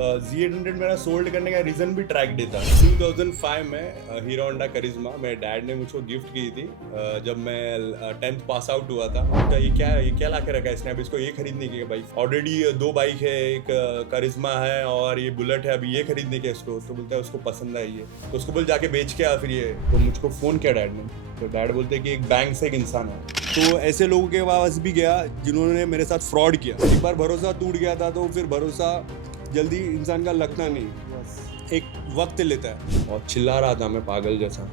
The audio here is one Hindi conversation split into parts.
Z800 मेरा सोल्ड करने का रीज़न भी ट्रैक डे था। 2005 में हीरो होंडा करिश्मा मेरे डैड ने मुझको गिफ्ट की थी जब मैं 10th पास आउट हुआ था। तो ये क्या ला के रखा है इसने, अब इसको ये खरीदने की बाइक। ऑलरेडी 2 बाइक है, एक करिश्मा है और ये बुलेट है, अभी ये खरीदने के इसको। तो बोलता है उसको पसंद आई है तो उसको बोल जाके बेच के आ फिर ये। तो मुझको फ़ोन किया डैड ने, तो डैड बोलते कि एक बैंक से एक इंसान है। तो ऐसे लोगों के पास भी गया जिन्होंने मेरे साथ फ्रॉड किया। एक बार भरोसा टूट गया था तो फिर भरोसा जल्दी इंसान का लगता नहीं, एक वक्त लेता है। और चिल्ला रहा था मैं पागल जैसा,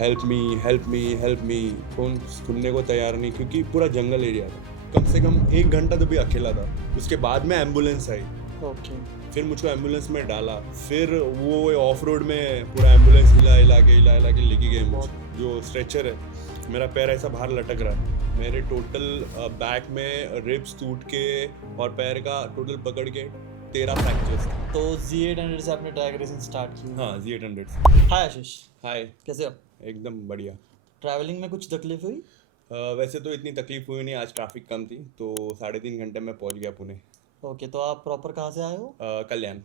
help me help me help me. कौन सुनने को तैयार नहीं, क्योंकि पूरा जंगल एरिया था। कम से कम 1 घंटा तो भी अकेला था। उसके बाद में एम्बुलेंस आई। फिर मुझको एम्बुलेंस में डाला, फिर वो ऑफ रोड में पूरा एम्बुलेंस हिला के लेके गए मुझे। जो स्ट्रेचर है, मेरा पैर ऐसा बाहर लटक रहा है। मेरे टोटल बैक में रिब्स टूट के और पैर का टोटल पकड़ के 13 फ्रैक्चर्स थे। तो Z800 से आपने ट्रैक रेसिंग स्टार्ट की? हाँ, Z800 से। हाय आशीष, हाय, कैसे हो? एकदम बढ़िया। ट्रैवलिंग में कुछ तकलीफ हुई? वैसे तो इतनी तकलीफ हुई नहीं, आज ट्रैफिक कम थी तो 3.5 घंटे में पहुंच गया पुणे। ओके, तो आप प्रॉपर कहाँ से आए हो? कल्याण।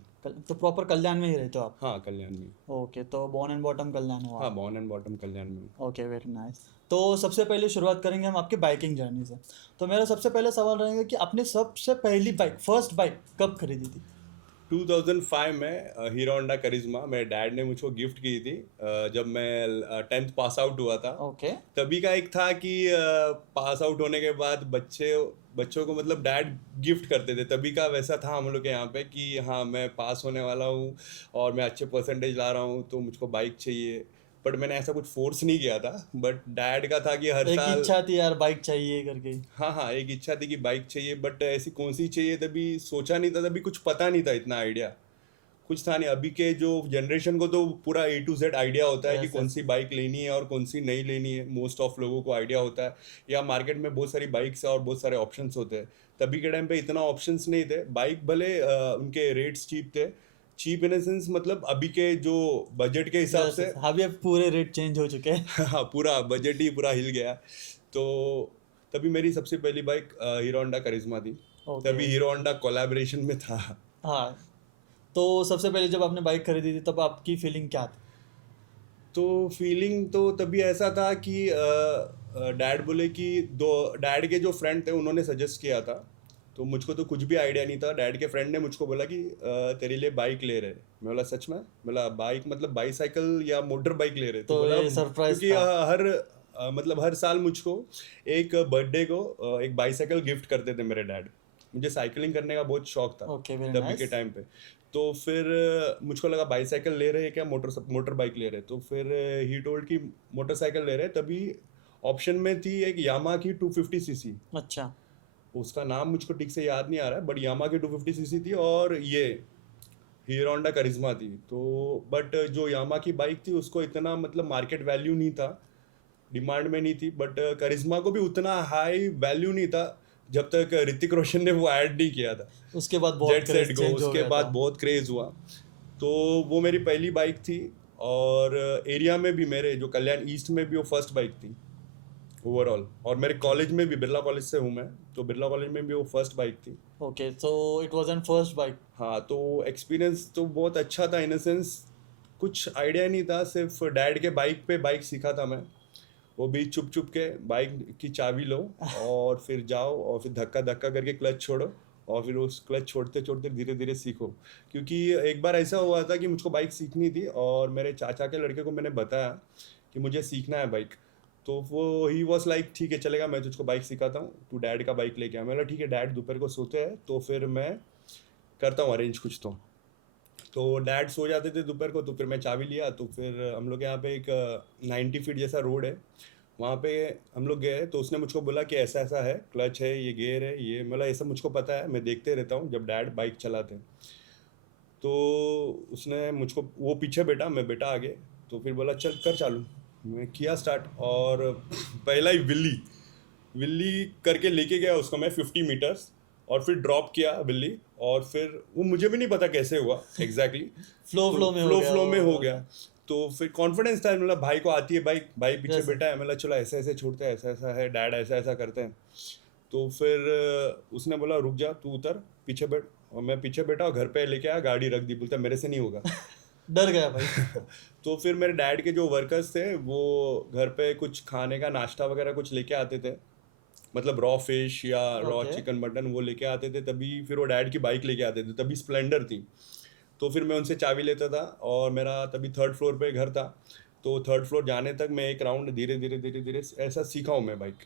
तो प्रॉपर कल्याण में ही रहते हो आप? हाँ, कल्याण में। ओके, तो बॉर्न एंड बॉटम कल्याण हो आप? हाँ, बॉर्न एंड बॉटम कल्याण में। Okay, very nice. तो सबसे पहले शुरुआत करेंगे हम आपकी बाइकिंग जर्नी से। तो मेरा सबसे पहले सवाल रहेगा कि आपने सबसे पहली बाइक, फर्स्ट बाइक कब खरीदी थी? 2005 में हीरो होंडा करिश्मा मेरे डैड ने मुझको गिफ्ट की थी जब मैं 10th पास आउट हुआ था। ओके। तभी का एक था कि पास आउट होने के बाद बच्चों को मतलब डैड गिफ्ट करते थे। तभी का वैसा था हम लोग के यहाँ पे कि हाँ, मैं पास होने वाला हूँ और मैं अच्छे परसेंटेज ला रहा हूँ तो मुझको बाइक चाहिए। बट मैंने ऐसा कुछ फोर्स नहीं किया था, बट डैड का था कि हर एक साल इच्छा थी यार बाइक चाहिए करके। हाँ, एक इच्छा थी कि बाइक चाहिए, बट ऐसी कौन सी चाहिए तभी सोचा नहीं था। तभी कुछ पता नहीं था, इतना आइडिया कुछ था नहीं। अभी के जो जनरेशन को तो पूरा A to Z आइडिया होता है कि कौन सी बाइक लेनी है और कौन सी नहीं लेनी है। मोस्ट ऑफ लोगों को आइडिया होता है, या मार्केट में बहुत सारी बाइक्स है और बहुत सारे ऑप्शंस होते हैं। तभी के टाइम पे इतना ऑप्शंस नहीं थे। बाइक भले उनके रेट्स चीप थे, चीप इन सेंस मतलब अभी के जो बजट के हिसाब से। अभी अब पूरे रेट चेंज हो चुके हैं। हाँ, पूरा बजट ही पूरा हिल गया। तो तभी मेरी सबसे पहली बाइक हीरो होंडा करिश्मा थी। तभी हीरो होंडा कोलैबोरेशन में था। हाँ, तो सबसे पहले जब आपने बाइक खरीदी थी तब आपकी फीलिंग क्या थी? तो फीलिंग तो तभी ऐसा था कि डैड बोले कि डैड के जो फ्रेंड थे उन्होंने सजेस्ट किया था। तो मुझको तो कुछ भी आइडिया नहीं था। डैड के फ्रेंड ने मुझको बोला कि तेरे लिए बाइक ले रहे। मैं बोला सच में? बोला बाइक मतलब बाईसाइकिल या मोटर बाइक ले रहे? तो बोला ये सरप्राइज क्योंकि था। मतलब हर साल मुझको एक बर्थडे को एक बाईसाइकिल गिफ्ट करते थे मेरे डैड। मुझे साइकिलिंग करने का बहुत शौक था तभी के टाइम पे। तो फिर मुझको लगा बाईसाइकिल ले रहे हैं क्या, मोटर बाइक ले रहे। तो फिर ही टोल्ड कि मोटरसाइकिल ले रहे। तभी ऑप्शन में थी एक यामा की 250 सीसी। अच्छा। उसका नाम मुझको ठीक से याद नहीं आ रहा है, बट यामा की 250 सीसी थी और ये हीरो होंडा करिश्मा थी। तो बट जो यामा की बाइक थी उसको इतना मतलब मार्केट वैल्यू नहीं था, डिमांड में नहीं थी। बट करिश्मा को भी उतना हाई वैल्यू नहीं था जब तक ऋतिक रोशन ने वो ऐड नहीं किया था। उसके बाद बहुत क्रेज चेंज हो उसके गया बाद था। बहुत क्रेज हुआ। तो वो मेरी पहली बाइक थी। और एरिया में भी मेरे जो कल्याण ईस्ट में भी वो फर्स्ट बाइक थी ओवरऑल। और मेरे कॉलेज में भी, बिरला कॉलेज से हूँ मैं, तो बिरला कॉलेज में भी वो फर्स्ट बाइक थी। Okay, so it was N first bike. हाँ, तो एक्सपीरियंस तो बहुत अच्छा था इन सेंस। कुछ आइडिया नहीं था, सिर्फ डैड के बाइक पे बाइक सीखा था मैं। वो भी चुप चुप के बाइक की चाबी लो और फिर जाओ और फिर धक्का धक्का करके क्लच छोड़ो और फिर उस क्लच छोड़ते छोड़ते धीरे धीरे सीखो। क्योंकि एक बार ऐसा हुआ था कि मुझको बाइक सीखनी थी और मेरे चाचा के लड़के को मैंने बताया कि मुझे सीखना है बाइक। तो वो ही वॉज लाइक ठीक है चलेगा, मैं तुझको बाइक सिखाता हूँ, तू डैड का बाइक लेके आ। मैंने ठीक है, डैड दोपहर को सोते हैं तो फिर मैं करता हूँ अरेंज कुछ। तो डैड सो जाते थे दोपहर को, तो फिर मैं चाबी लिया। तो फिर हम लोग यहाँ पे एक 90 फीट जैसा रोड है, वहाँ पे हम लोग गए। तो उसने मुझको बोला कि ऐसा ऐसा है, क्लच है, ये गियर है, ये। मतलब ऐसा मुझको पता है, मैं देखते रहता हूँ जब डैड बाइक चलाते हैं। तो उसने मुझको, वो पीछे बैठा, मैं बैठा आगे। तो फिर बोला चल कर चालू। मैं किया स्टार्ट और पहला ही विल्ली करके लेके गया उसको मैं 50 मीटर्स। और फिर ड्रॉप किया विल्ली, और फिर वो मुझे भी नहीं पता कैसे हुआ एग्जैक्टली। फ्लो में हो गया। तो फिर कॉन्फिडेंस था, मतलब भाई को आती है बाइक, भाई पीछे बैठा है, मतलब चलो ऐसे ऐसे छोड़ते हैं, ऐसा ऐसा है, डैड ऐसा ऐसा करते हैं। तो फिर उसने बोला रुक जा, तू उतर, पीछे बैठ। और मैं पीछे बैठा और घर पे लेके आया, गाड़ी रख दी, बोलता मेरे से नहीं होगा। डर गया भाई। तो फिर मेरे डैड के जो वर्कर्स थे वो घर पे कुछ खाने का नाश्ता वगैरह कुछ लेके आते थे, मतलब रॉ फिश या रॉ ओके। चिकन मटन वो लेके आते थे, तभी फिर वो डैड की बाइक लेके आते थे, तभी स्प्लेंडर थी। तो फिर मैं उनसे चाबी लेता था, और मेरा तभी थर्ड फ्लोर पे घर था, तो थर्ड फ्लोर जाने तक मैं एक राउंड धीरे धीरे धीरे धीरे ऐसा सीखा हूँ मैं बाइक।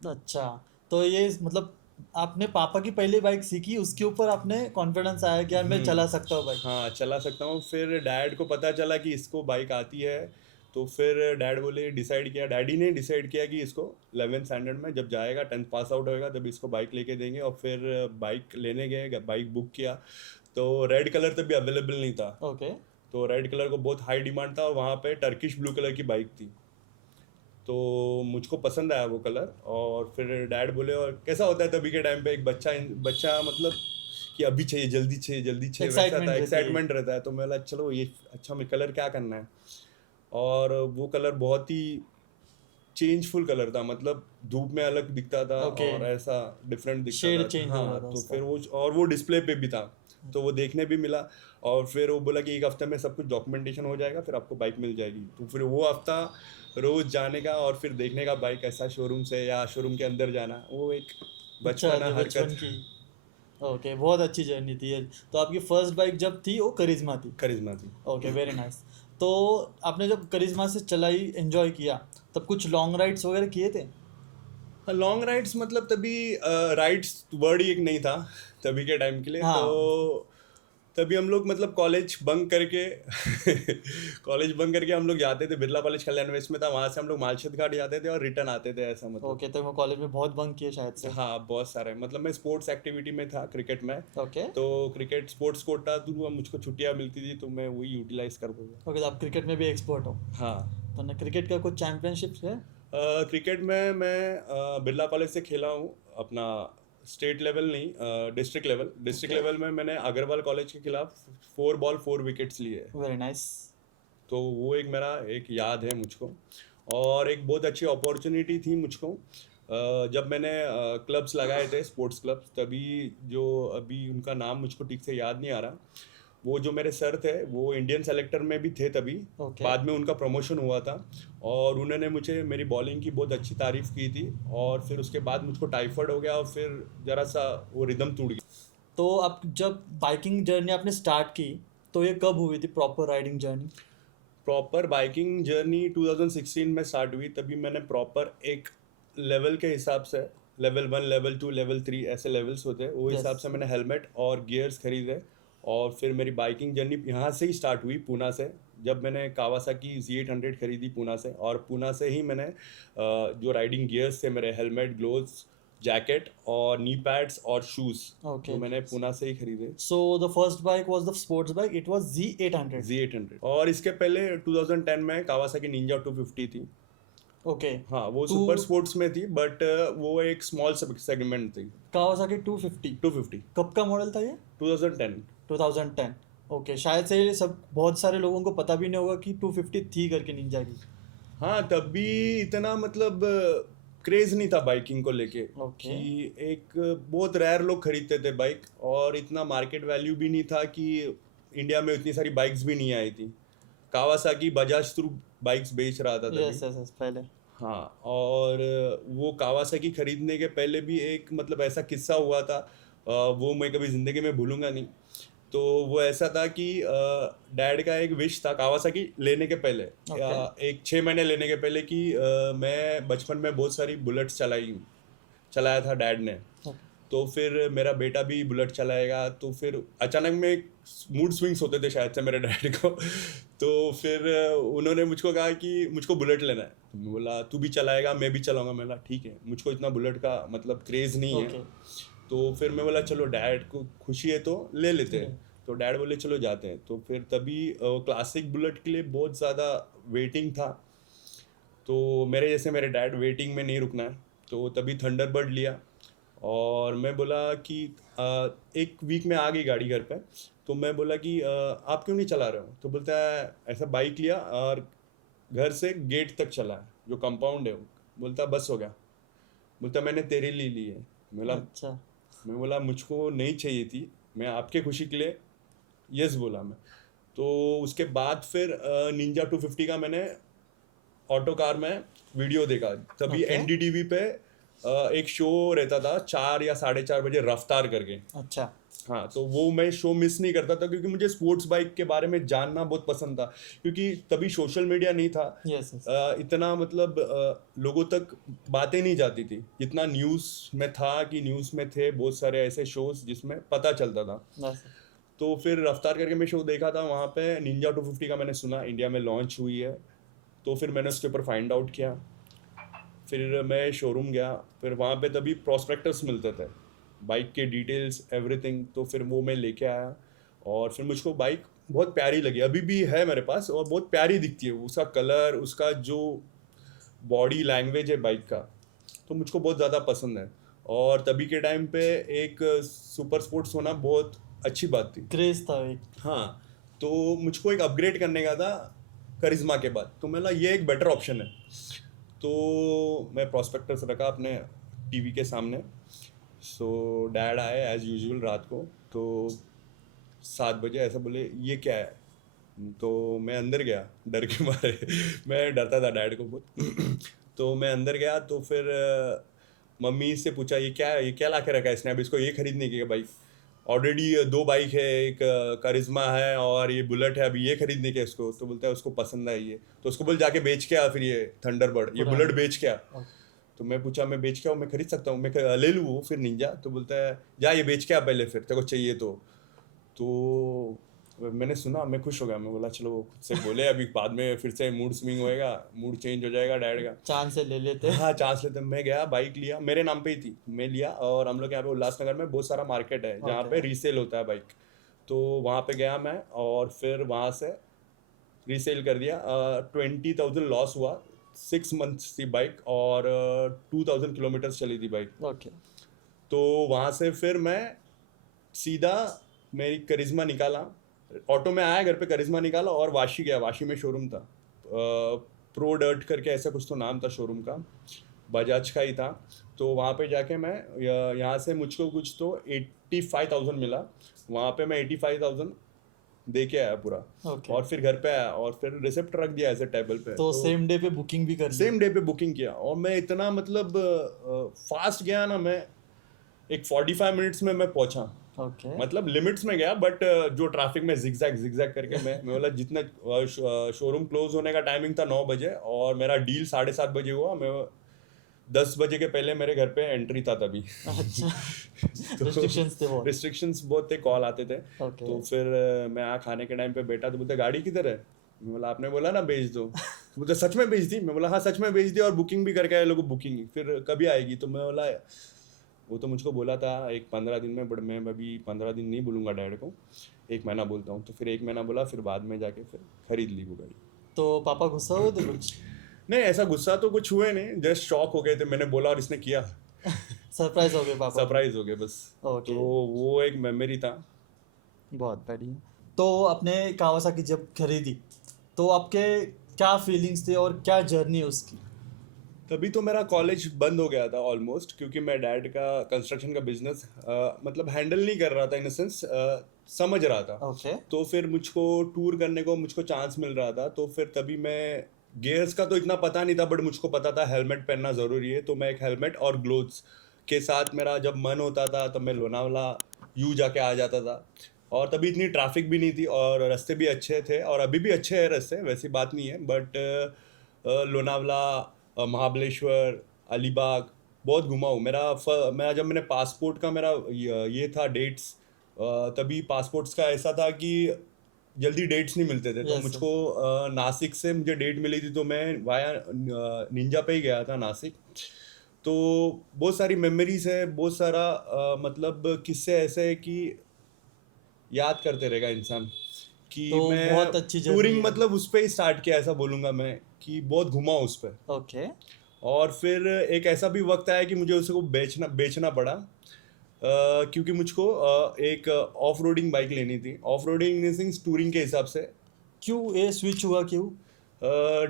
अच्छा, तो ये मतलब आपने पापा की पहली बाइक सीखी, उसके ऊपर आपने कॉन्फिडेंस आया कि यार मैं चला सकता हूँ बाइक। हाँ चला सकता हूँ। फिर डैड को पता चला कि इसको बाइक आती है, तो फिर डैड बोले, डिसाइड किया, डैडी ने डिसाइड किया कि इसको 11th स्टैंडर्ड में जब जाएगा, 10th पास आउट होएगा, तब इसको बाइक लेके देंगे। और फिर बाइक लेने गए, बाइक बुक किया, तो रेड कलर तभी अवेलेबल नहीं था, ओके। तो रेड कलर को बहुत हाई डिमांड था, और वहाँ पे टर्किश ब्लू कलर की बाइक थी, तो मुझको पसंद आया वो कलर। और फिर डैड बोले, और कैसा होता है तभी के टाइम पे एक बच्चा बच्चा मतलब कि अभी चाहिए, जल्दी चाहिए, जल्दी चाहिए, वैसा था, एक्साइटमेंट रहती है। एक्साइटमेंट रहता है। तो मैं बोला चलो ये अच्छा, मैं कलर क्या करना है। और वो कलर बहुत ही चेंजफुल कलर था, मतलब धूप में अलग दिखता था ओके। और ऐसा डिफरेंट दिखता शेड था। चेंज हो रहा हाँ, था तो उसका। फिर वो, और वो डिस्प्ले पे भी था, तो वो देखने भी मिला। और फिर वो बोला कि एक हफ्ते में सब कुछ डॉक्यूमेंटेशन हो जाएगा, फिर आपको बाइक मिल जाएगी। तो फिर वो हफ्ता रोज जाने का और फिर देखने का बाइक ऐसा शोरूम से या शोरूम के अंदर जाना, वो एक अच्छा, बचपना जो बचपन हरकत। की। ओके, बहुत अच्छी जर्नी थी ये। तो आपकी फर्स्ट बाइक जब थी वो करिश्मा थी। करिश्मा थी। Okay, very nice. तो आपने जब करिश्मा से चलाई, एंजॉय किया, तब कुछ लॉन्ग राइड्स वगैरह किए थे? लॉन्ग राइड्स मतलब तभी राइड्स वर्ड ही एक नहीं था तभी के टाइम के लिए, तो हाँ। तभी हम लोग मतलब कॉलेज बंक करके कॉलेज बंक करके हम लोग जाते थे, बिरला कॉलेज कल्याण वेस्ट में था, वहां से हम लोग मालशेद घाट जाते थे और रिटर्न आते थे, ऐसा मतलब। ओके, तो मैं कॉलेज में बहुत बंक किए शायद से। हाँ बहुत सारे, मतलब मैं स्पोर्ट्स एक्टिविटी में था, क्रिकेट में। ओके। तो क्रिकेट स्पोर्ट्स कोटा थ्रू मुझको छुट्टियां मिलती थी, तो मैं वही यूटिलाइज करता था। ओके, तो आप क्रिकेट में भी एक्सपर्ट हो। हाँ। तो ना क्रिकेट का कुछ चैंपियनशिप है? क्रिकेट में मैं बिरला कॉलेज से खेला हूँ अपना, स्टेट लेवल नहीं, district level. District okay. Level में मैंने अग्रवाल कॉलेज के खिलाफ 4 बॉल 4 विकेट्स लिए हैं। Very nice. तो वो एक मेरा एक याद है मुझको, और एक बहुत अच्छी अपॉर्चुनिटी थी मुझको जब मैंने क्लब्स लगाए थे, स्पोर्ट्स क्लब्स, तभी जो अभी उनका नाम मुझको ठीक से याद नहीं आ रहा, वो जो मेरे सर थे वो इंडियन सेलेक्टर में भी थे तभी। ओके। बाद में उनका प्रमोशन हुआ था, और उन्होंने मुझे मेरी बॉलिंग की बहुत अच्छी तारीफ की थी, और फिर उसके बाद मुझको टाइफाइड हो गया, और फिर जरा सा वो रिदम टूट गया। तो आप जब बाइकिंग जर्नी आपने स्टार्ट की, तो ये कब हुई थी proper riding journey? Proper biking journey 2016 में स्टार्ट हुई, तभी मैंने प्रॉपर एक लेवल के हिसाब से, लेवल 1, लेवल 2, लेवल 3 ऐसे लेवल्स होते हैं, वो हिसाब यस। से मैंने हेलमेट और गियर्स खरीदे। और फिर मेरी बाइकिंग जर्नी यहाँ से ही स्टार्ट हुई, पूना से, जब मैंने कावासाकी Z800 खरीदी पूना से, और पूना से ही मैंने जो राइडिंग गियर्स थे मेरे, हेलमेट, ग्लोव्स, जैकेट और नी पैड्स और शूज़, ओके। वो मैंने पूना से ही खरीदे। So the first bike was the sports bike, it was Z800। Z800, और इसके पहले 2010 में कावासाकी निंजा 250 थी। ओके। हाँ वो टू सुपर स्पोर्ट्स में थी, बट वो एक स्मॉल सेगमेंट थी। कावासाकी 250। 250, कब का मॉडल था ये? 2010। 2010। ओके, शायद से ये सब बहुत सारे लोगों को पता भी नहीं होगा कि 250 थी करके निंजा की। हाँ तब भी इतना मतलब क्रेज नहीं था बाइकिंग को लेके, ओके। कि एक बहुत रेयर लोग खरीदते थे बाइक, और इतना मार्केट वैल्यू भी नहीं था, कि इंडिया में इतनी सारी बाइक्स भी नहीं आई थी। कावासाकी बजाज थ्रू बाइक्स बेच रहा था तभी। यस यस यस, पहले। हाँ, और वो कावासाकी खरीदने के पहले भी एक मतलब ऐसा किस्सा हुआ था, वो मैं कभी ज़िंदगी में भूलूंगा नहीं। तो वो ऐसा था कि डैड का एक विश था कावासाकी लेने के पहले, ओके। एक 6 महीने लेने के पहले, कि मैं बचपन में बहुत सारी बुलेट्स चलाया था डैड ने। तो फिर मेरा बेटा भी बुलेट चलाएगा, तो फिर अचानक में मूड स्विंग्स होते थे शायद से मेरे डैड को। तो फिर उन्होंने मुझको कहा कि मुझको बुलेट लेना है, तो मैं बोला तू भी चलाएगा मैं भी चलाऊंगा। मैं बोला ठीक है, मुझको इतना बुलेट का मतलब क्रेज़ नहीं है। ओके। तो फिर मैं बोला चलो डैड को खुशी है तो ले लेते हैं। तो डैड बोले चलो जाते हैं। तो फिर तभी क्लासिक बुलेट के लिए बहुत ज़्यादा वेटिंग था, तो मेरे जैसे मेरे डैड वेटिंग में नहीं रुकना है, तो तभी थंडरबर्ड लिया। और मैं बोला कि एक वीक में आ गई गाड़ी घर पे। तो मैं बोला कि आप क्यों नहीं चला रहे हो? तो बोलता है ऐसा बाइक लिया और घर से गेट तक चला है, जो कंपाउंड है वो। बोलता बस हो गया। बोलता मैंने तेरे लिए ली है। मैं बोला अच्छा। मैं बोला मुझको नहीं चाहिए थी, मैं आपके खुशी के लिए यस बोला मैं। तो उसके बाद फिर निंजा 250 का मैंने ऑटो कार में वीडियो देखा। तभी Okay. एनडीटीवी पे एक शो रहता था 4 या 4:30 बजे, रफ्तार करके। अच्छा। हाँ, तो वो मैं शो मिस नहीं करता था क्योंकि मुझे स्पोर्ट्स बाइक के बारे में जानना बहुत पसंद था, क्योंकि तभी सोशल मीडिया नहीं था। Yes yes. इतना मतलब लोगों तक बातें नहीं जाती थी जितना न्यूज़ में था, कि न्यूज़ में थे बहुत सारे ऐसे शोज जिसमें पता चलता था। यस। तो फिर रफ्तार करके मैं शो देखा था, वहाँ पे निंजा 250 का मैंने सुना इंडिया में लॉन्च हुई है। तो फिर मैंने उसके ऊपर फाइंड आउट किया, फिर मैं शोरूम गया, फिर वहाँ पे तभी प्रॉस्पेक्टस मिलते थे, बाइक के डिटेल्स एवरीथिंग। तो फिर वो मैं लेके आया और फिर मुझको बाइक बहुत प्यारी लगी, अभी भी है मेरे पास और बहुत प्यारी दिखती है। उसका कलर, उसका जो बॉडी लैंग्वेज है बाइक का, तो मुझको बहुत ज़्यादा पसंद है। और तभी के टाइम पे एक सुपर स्पोर्ट्स होना बहुत अच्छी बात थी। क्रेज था एक। हाँ, तो मुझको एक अपग्रेड करने का था करिश्मा के बाद, तो मैं ये एक बेटर ऑप्शन है। तो मैं प्रॉस्पेक्टस रखा अपने टीवी के सामने। सो डैड आए एज यूजुअल रात को, तो 7 बजे ऐसा बोले ये क्या है। तो मैं अंदर गया डर के मारे मैं डरता था डैड को बहुत तो मैं अंदर गया, तो फिर मम्मी से पूछा ये क्या है, ये क्या ला के रखा है इसने, अब इसको ये खरीदने की बाइक। ऑलरेडी 2 बाइक है, एक करिश्मा है और ये बुलेट है, अभी ये खरीदने के इसको। तो बोलता है उसको पसंद है ये, तो उसको बोल जाके बेच के आ, फिर ये थंडरबर्ड, ये बुलेट बेच के आ। तो मैं पूछा मैं बेच के आऊँ, मैं खरीद सकता हूँ, मैं ले लूँ वो फिर निंजा। तो बोलता है जा ये बेच के आ पहले, फिर तेरे को चाहिए तो मैंने सुना, मैं खुश हो गया। मैं बोला चलो वो खुद से बोले, अभी बाद में फिर से मूड स्विंग होएगा, मूड चेंज हो जाएगा डैड का। चांस से ले लेते। हाँ, चांस लेते। मैं गया, बाइक लिया, मेरे नाम पे ही थी, मैं लिया। और हम लोग यहाँ पे उल्लासनगर में बहुत सारा मार्केट है जहाँ पे रीसेल होता है बाइक, तो वहाँ पे गया मैं और फिर वहाँ से रीसेल कर दिया। 20,000 लॉस हुआ, 6 मंथ्स थी बाइक और 2,000 किलोमीटर चली थी बाइक। ओके। तो वहाँ से फिर मैं सीधा मेरी करिश्मा निकाला, ऑटो में आया, घर पे करिश्मा निकाला और वाशी गया। वाशी में शोरूम था, प्रो डर्ट करके ऐसा कुछ तो नाम था शोरूम का, बजाज का ही था। तो वहाँ पे जाके मैं यहाँ से मुझको कुछ तो 85,000 मिला, वहाँ पे मैं 85,000 दे के आया पूरा। Okay. और फिर घर पे आया और फिर रिसिप्ट रख दिया ऐसे टेबल पे। तो सेम डे पे बुकिंग भी कर ली? सेम डे पे बुकिंग किया और मैं इतना मतलब फास्ट गया ना, मैं एक 45 मिनट्स में मैं पहुंचा। Okay. मतलब लिमिट्स में गया, बट जो ट्रैफिक में जिगजैग करके मैं बोला जितना शोरूम क्लोज होने का टाइमिंग था 9 बजे और मेरा डील 7:30 बजे हुआ, मैं 10 बजे के पहले मेरे घर पे एंट्री था तभी। अच्छा। तो रिस्ट्रिक्शंस थे बहुत? रिस्ट्रिक्शंस बहुत थे, कॉल आते थे। Okay. तो फिर मैं खाने के टाइम पे बैठा, तो बोलते गाड़ी किधर है। मैं बोला आपने बोला ना बेच दो। तो बोलते सच में बेच दी। मैं बोला हाँ सच में बेच दी और बुकिंग भी करके आए लोगों, बुकिंग फिर कभी आएगी। तो मैं बोला वो तो मुझको बोला था एक 15 दिन में, बट मैं अभी 15 दिन नहीं बोलूँगा डैड को, 1 महीना बोलता हूँ। तो फिर 1 महीना बोला, फिर बाद में जाके फिर खरीद ली वो गाड़ी। तो पापा गुस्सा हुए थे कुछ? नहीं, ऐसा गुस्सा तो कुछ हुए नहीं, जस्ट शॉक हो गए थे, मैंने बोला और इसने किया। सरप्राइज हो गए पापा? सरप्राइज हो गए बस। Okay. तो वो एक मेमोरी था। बहुत बढ़िया। तो आपने कावासाकी जब खरीदी तो आपके क्या फीलिंग्स थे और क्या जर्नी उसकी? तभी तो मेरा कॉलेज बंद हो गया था ऑलमोस्ट, क्योंकि मैं डैड का कंस्ट्रक्शन का बिजनेस मतलब हैंडल नहीं कर रहा था, इन द सेंस समझ रहा था। Okay. तो फिर मुझको टूर करने को मुझको चांस मिल रहा था, तो फिर तभी मैं गियर्स का तो इतना पता नहीं था, बट मुझको पता था हेलमेट पहनना ज़रूरी है। तो मैं एक हेलमेट और ग्लोव्स के साथ, मेरा जब मन होता था तब मैं लोनावला यूँ जाके आ जाता था। और तभी इतनी ट्रैफिक भी नहीं थी और रास्ते भी अच्छे थे, और अभी भी अच्छे हैं रास्ते, वैसी बात नहीं है। बट लोनावला, महाबलेश्वर, अलीबाग बहुत घुमा हूँ। मेरा जब मैंने पासपोर्ट का मेरा ये था डेट्स, तभी पासपोर्ट्स का ऐसा था कि जल्दी डेट्स नहीं मिलते थे। तो Yes, मुझको नासिक से मुझे डेट मिली थी, तो मैं वाया निंजा पे ही गया था नासिक। तो बहुत सारी मेमोरीज है, बहुत सारा मतलब किस्से ऐसे है कि याद करते रहेगा इंसान। कि तो मैं बहुत अच्छी जर्नी टूरिंग है। मतलब उस पर ही स्टार्ट किया, ऐसा बोलूँगा मैं, कि बहुत घुमा उस पर। ओके। और फिर एक ऐसा भी वक्त आया कि मुझे उसको बेचना पड़ा, क्योंकि मुझको एक ऑफ रोडिंग बाइक लेनी थी। Off roading in sense touring के हिसाब से। क्यों ये स्विच हुआ, क्यों?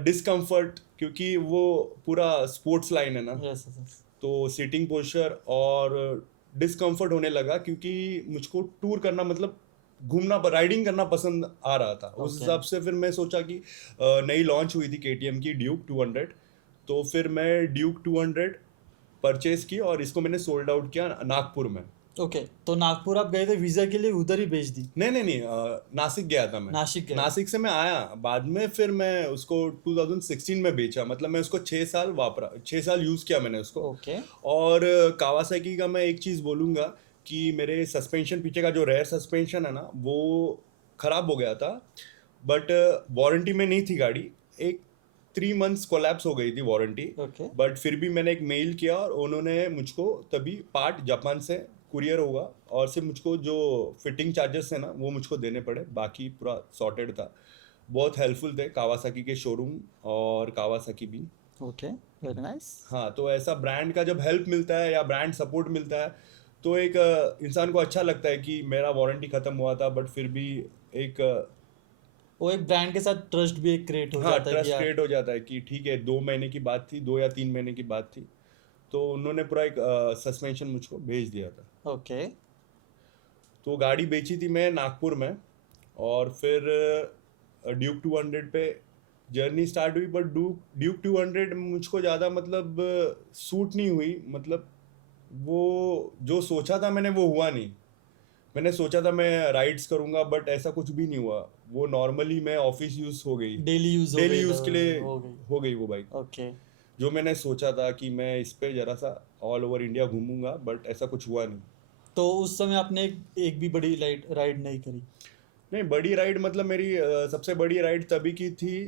डिस्कम्फर्ट, क्योंकि वो पूरा स्पोर्ट्स लाइन है ना, यस यस। तो सीटिंग पोस्चर और डिस्कम्फर्ट होने लगा, क्योंकि मुझको टूर करना मतलब घूमना राइडिंग करना पसंद आ रहा था। उस Okay. हिसाब से फिर मैं सोचा कि नई लॉन्च हुई थी केटीएम की ड्यूक 200, तो फिर मैं ड्यूक 200 परचेज की और इसको मैंने सोल्ड आउट किया नागपुर में। ओके, तो नागपुर आप गए थे वीजा के लिए, उधर ही भेज दी? नहीं, नासिक गया था मैं। नासिक गए? नासिक से मैं आया बाद में, फिर मैं उसको 2016 में बेचा, मतलब मैं उसको 6 साल यूज किया मैंने उसको। ओके। और कावासाकी का मैं एक चीज बोलूंगा कि मेरे सस्पेंशन पीछे का जो रेयर सस्पेंशन है ना, वो खराब हो गया था, बट वारंटी में नहीं थी गाड़ी। एक 3 मंथ्स कोलैप्स हो गई थी वारंटी। ओके। बट फिर भी मैंने एक मेल किया और उन्होंने मुझको तभी पार्ट जापान से कुरियर होगा, और सिर्फ मुझको जो फिटिंग चार्जेस है ना वो मुझको देने पड़े, बाकी पूरा सॉर्टेड था। बहुत हेल्पफुल थे कावासाकी के शोरूम और कावासाकी भी। Okay, very nice. हाँ, तो ऐसा ब्रांड का जब हेल्प मिलता है या ब्रांड सपोर्ट मिलता है तो एक इंसान को अच्छा लगता है कि मेरा वारंटी ख़त्म हुआ था, बट फिर भी एक वो एक ब्रांड के साथ ट्रस्ट भी एक क्रिएट हो हाँ जाता है कि ट्रस्ट यार। क्रिएट हो जाता है कि ठीक है, 2 महीने की बात थी, 2 या 3 महीने की बात थी, तो उन्होंने पूरा एक सस्पेंशन मुझको भेज दिया था। ओके। तो गाड़ी बेची थी मैं नागपुर में, और फिर ड्यूक 200 पे जर्नी स्टार्ट हुई। बट ड्यूक 200 मुझको ज़्यादा मतलब सूट नहीं हुई, मतलब वो जो सोचा था मैंने वो हुआ नहीं। मैंने सोचा था मैं राइड्स करूंगा, बट ऐसा कुछ भी नहीं हुआ। वो नॉर्मली मैं ऑफिस यूज हो गई, डेली यूज हो डेली गई यूज के लिए हो गई। हो गई वो बाइक। ओके। जो मैंने सोचा था कि मैं इस पे जरा सा ऑल ओवर इंडिया घूमूंगा, बट ऐसा कुछ हुआ नहीं। तो उस समय आपने एक भी बड़ी राइड नहीं करी? नहीं, बड़ी राइड मतलब मेरी सबसे बड़ी राइड तभी की थी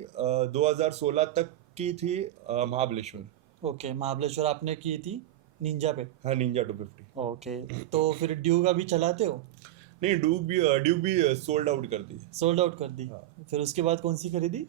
2016 तक की थी, महाबलेश्वर। ओके, महाबलेश्वर आपने की थी निंजा पे? हाँ, निंजा 250। ओके, तो फिर ड्यूक अभी चलाते हो? नहीं, ड्यूक भी सोल्ड आउट कर दी। सोल्ड आउट कर दी? हाँ। फिर उसके बाद कौन सी खरीदी?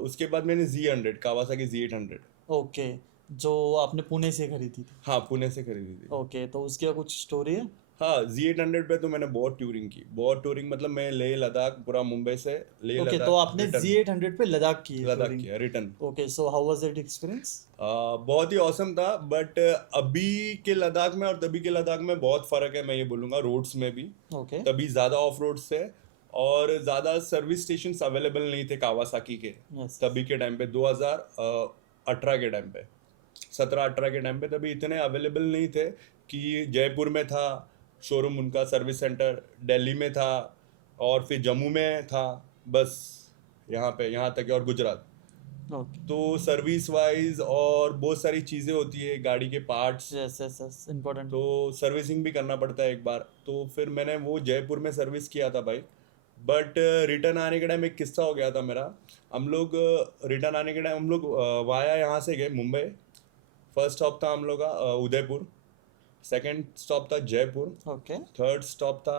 उसके बाद मैंने Z100 कावासाकी Z800। ओके, जो आपने पुणे से खरीदी थी? हाँ, पुणे से खरीदी थी। ओके, तो उसकी कुछ स्टोरी है? हाँ, Z800 पे तो मैंने बहुत टूरिंग की, बहुत टूरिंग, मतलब मैं लेह लद्दाख पूरा, मुंबई से लेह ओके, लद्दाख तो आपने रिटर्न। Z800 पे लद्दाख की है लद्दाख touring? किया return. Okay, so how was that experience? बहुत ही औसम था, बट अभी के लद्दाख में और तभी के लद्दाख में बहुत फर्क है, मैं ये बोलूँगा। रोड्स में भी ओके। तभी ज़्यादा ऑफ रोड्स थे, और ज़्यादा सर्विस स्टेशन अवेलेबल नहीं थे कावासाकी के यस। तभी के टाइम पे, 2018 के टाइम पे, 17-18 के टाइम पे तभी इतने अवेलेबल नहीं थे। कि जयपुर में था शोरूम उनका, सर्विस सेंटर दिल्ली में था, और फिर जम्मू में था, बस यहाँ तक, और गुजरात। ओके। तो सर्विस वाइज और बहुत सारी चीज़ें होती है, गाड़ी के parts, yes yes yes, important. तो सर्विसिंग भी करना पड़ता है एक बार। तो फिर मैंने वो जयपुर में सर्विस किया था भाई। बट रिटर्न आने के टाइम एक किस्सा हो गया था मेरा। हम लोग रिटर्न आने के टाइम हम लोग वाया यहाँ से गए मुंबई। फर्स्ट स्टॉप था हम लोग का उदयपुर, सेकंड स्टॉप था जयपुर, ओके, थर्ड स्टॉप था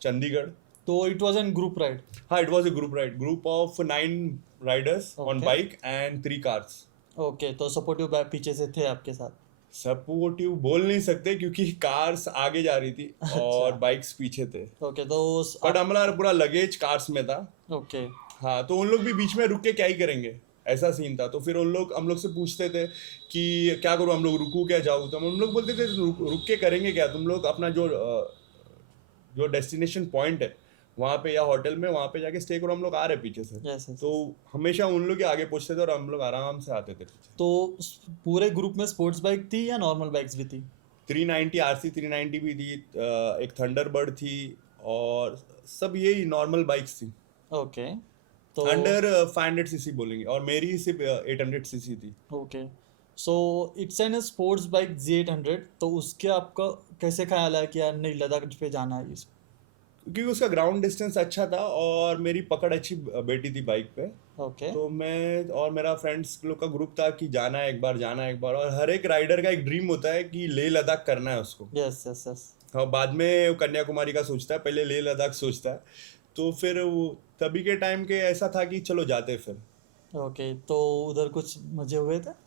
चंडीगढ़। तो it was an group ride? हाँ, it was a group ride, group of 9 riders on Okay. Bike and 3 cars. Okay, तो सपोर्टिव पीछे से थे आपके साथ? सपोर्टिव बोल नहीं सकते, क्योंकि कार्स आगे जा रही थी और बाइक्स पीछे थे। ओके, तो बट हमारा पूरा लगेज कार्स में था। ओके। हाँ, तो उन लोग भी बीच में रुक के क्या ही करेंगे, ऐसा सीन था। तो फिर उन लोग हम लोग से पूछते थे कि क्या करूँ, हम लोग रुकूँ क्या, जाऊँ? तो हम लोग बोलते थे रुक के करेंगे क्या, तुम लोग अपना जो डेस्टिनेशन पॉइंट है वहाँ पे या होटल में वहाँ पे जाके स्टे करो, हम लोग आ रहे पीछे से। Yes yes. तो हमेशा उन लोग के आगे पूछते थे और हम लोग आराम से आते थे पीछे। तो पूरे ग्रुप में स्पोर्ट्स बाइक थी या नॉर्मल बाइक्स भी थी? 390 RC 390 भी थी, एक थंडरबर्ड थी, और सब यही नॉर्मल बाइक्स थी। ओके, तो अंडर 500 सीसी बोलेंगे, और मेरी सिर्फ 800 सीसी थी। Okay, so it's an sports bike Z800, तो उसके आपका कैसे ख्याल है कि यार नहीं लद्दाख पे जाना है इसको? क्योंकि उसका ग्राउंड डिस्टेंस अच्छा था और मेरी पकड़ अच्छी बैठी थी बाइक पे। ओके। तो मैं और मेरा फ्रेंड्स लोग का ग्रुप था कि जाना है एक बार, जाना है एक बार। और हर एक राइडर का एक ड्रीम होता है कि लेह लद्दाख करना है उसको। Yes yes yes. और बाद में वो कन्याकुमारी का सोचता है, पहले लेह लद्दाख सोचता है। तो फिर वो तभी के टाइम के ऐसा था कि चलो जाते फिर। ओके, तो उधर कुछ मजे हुए थे?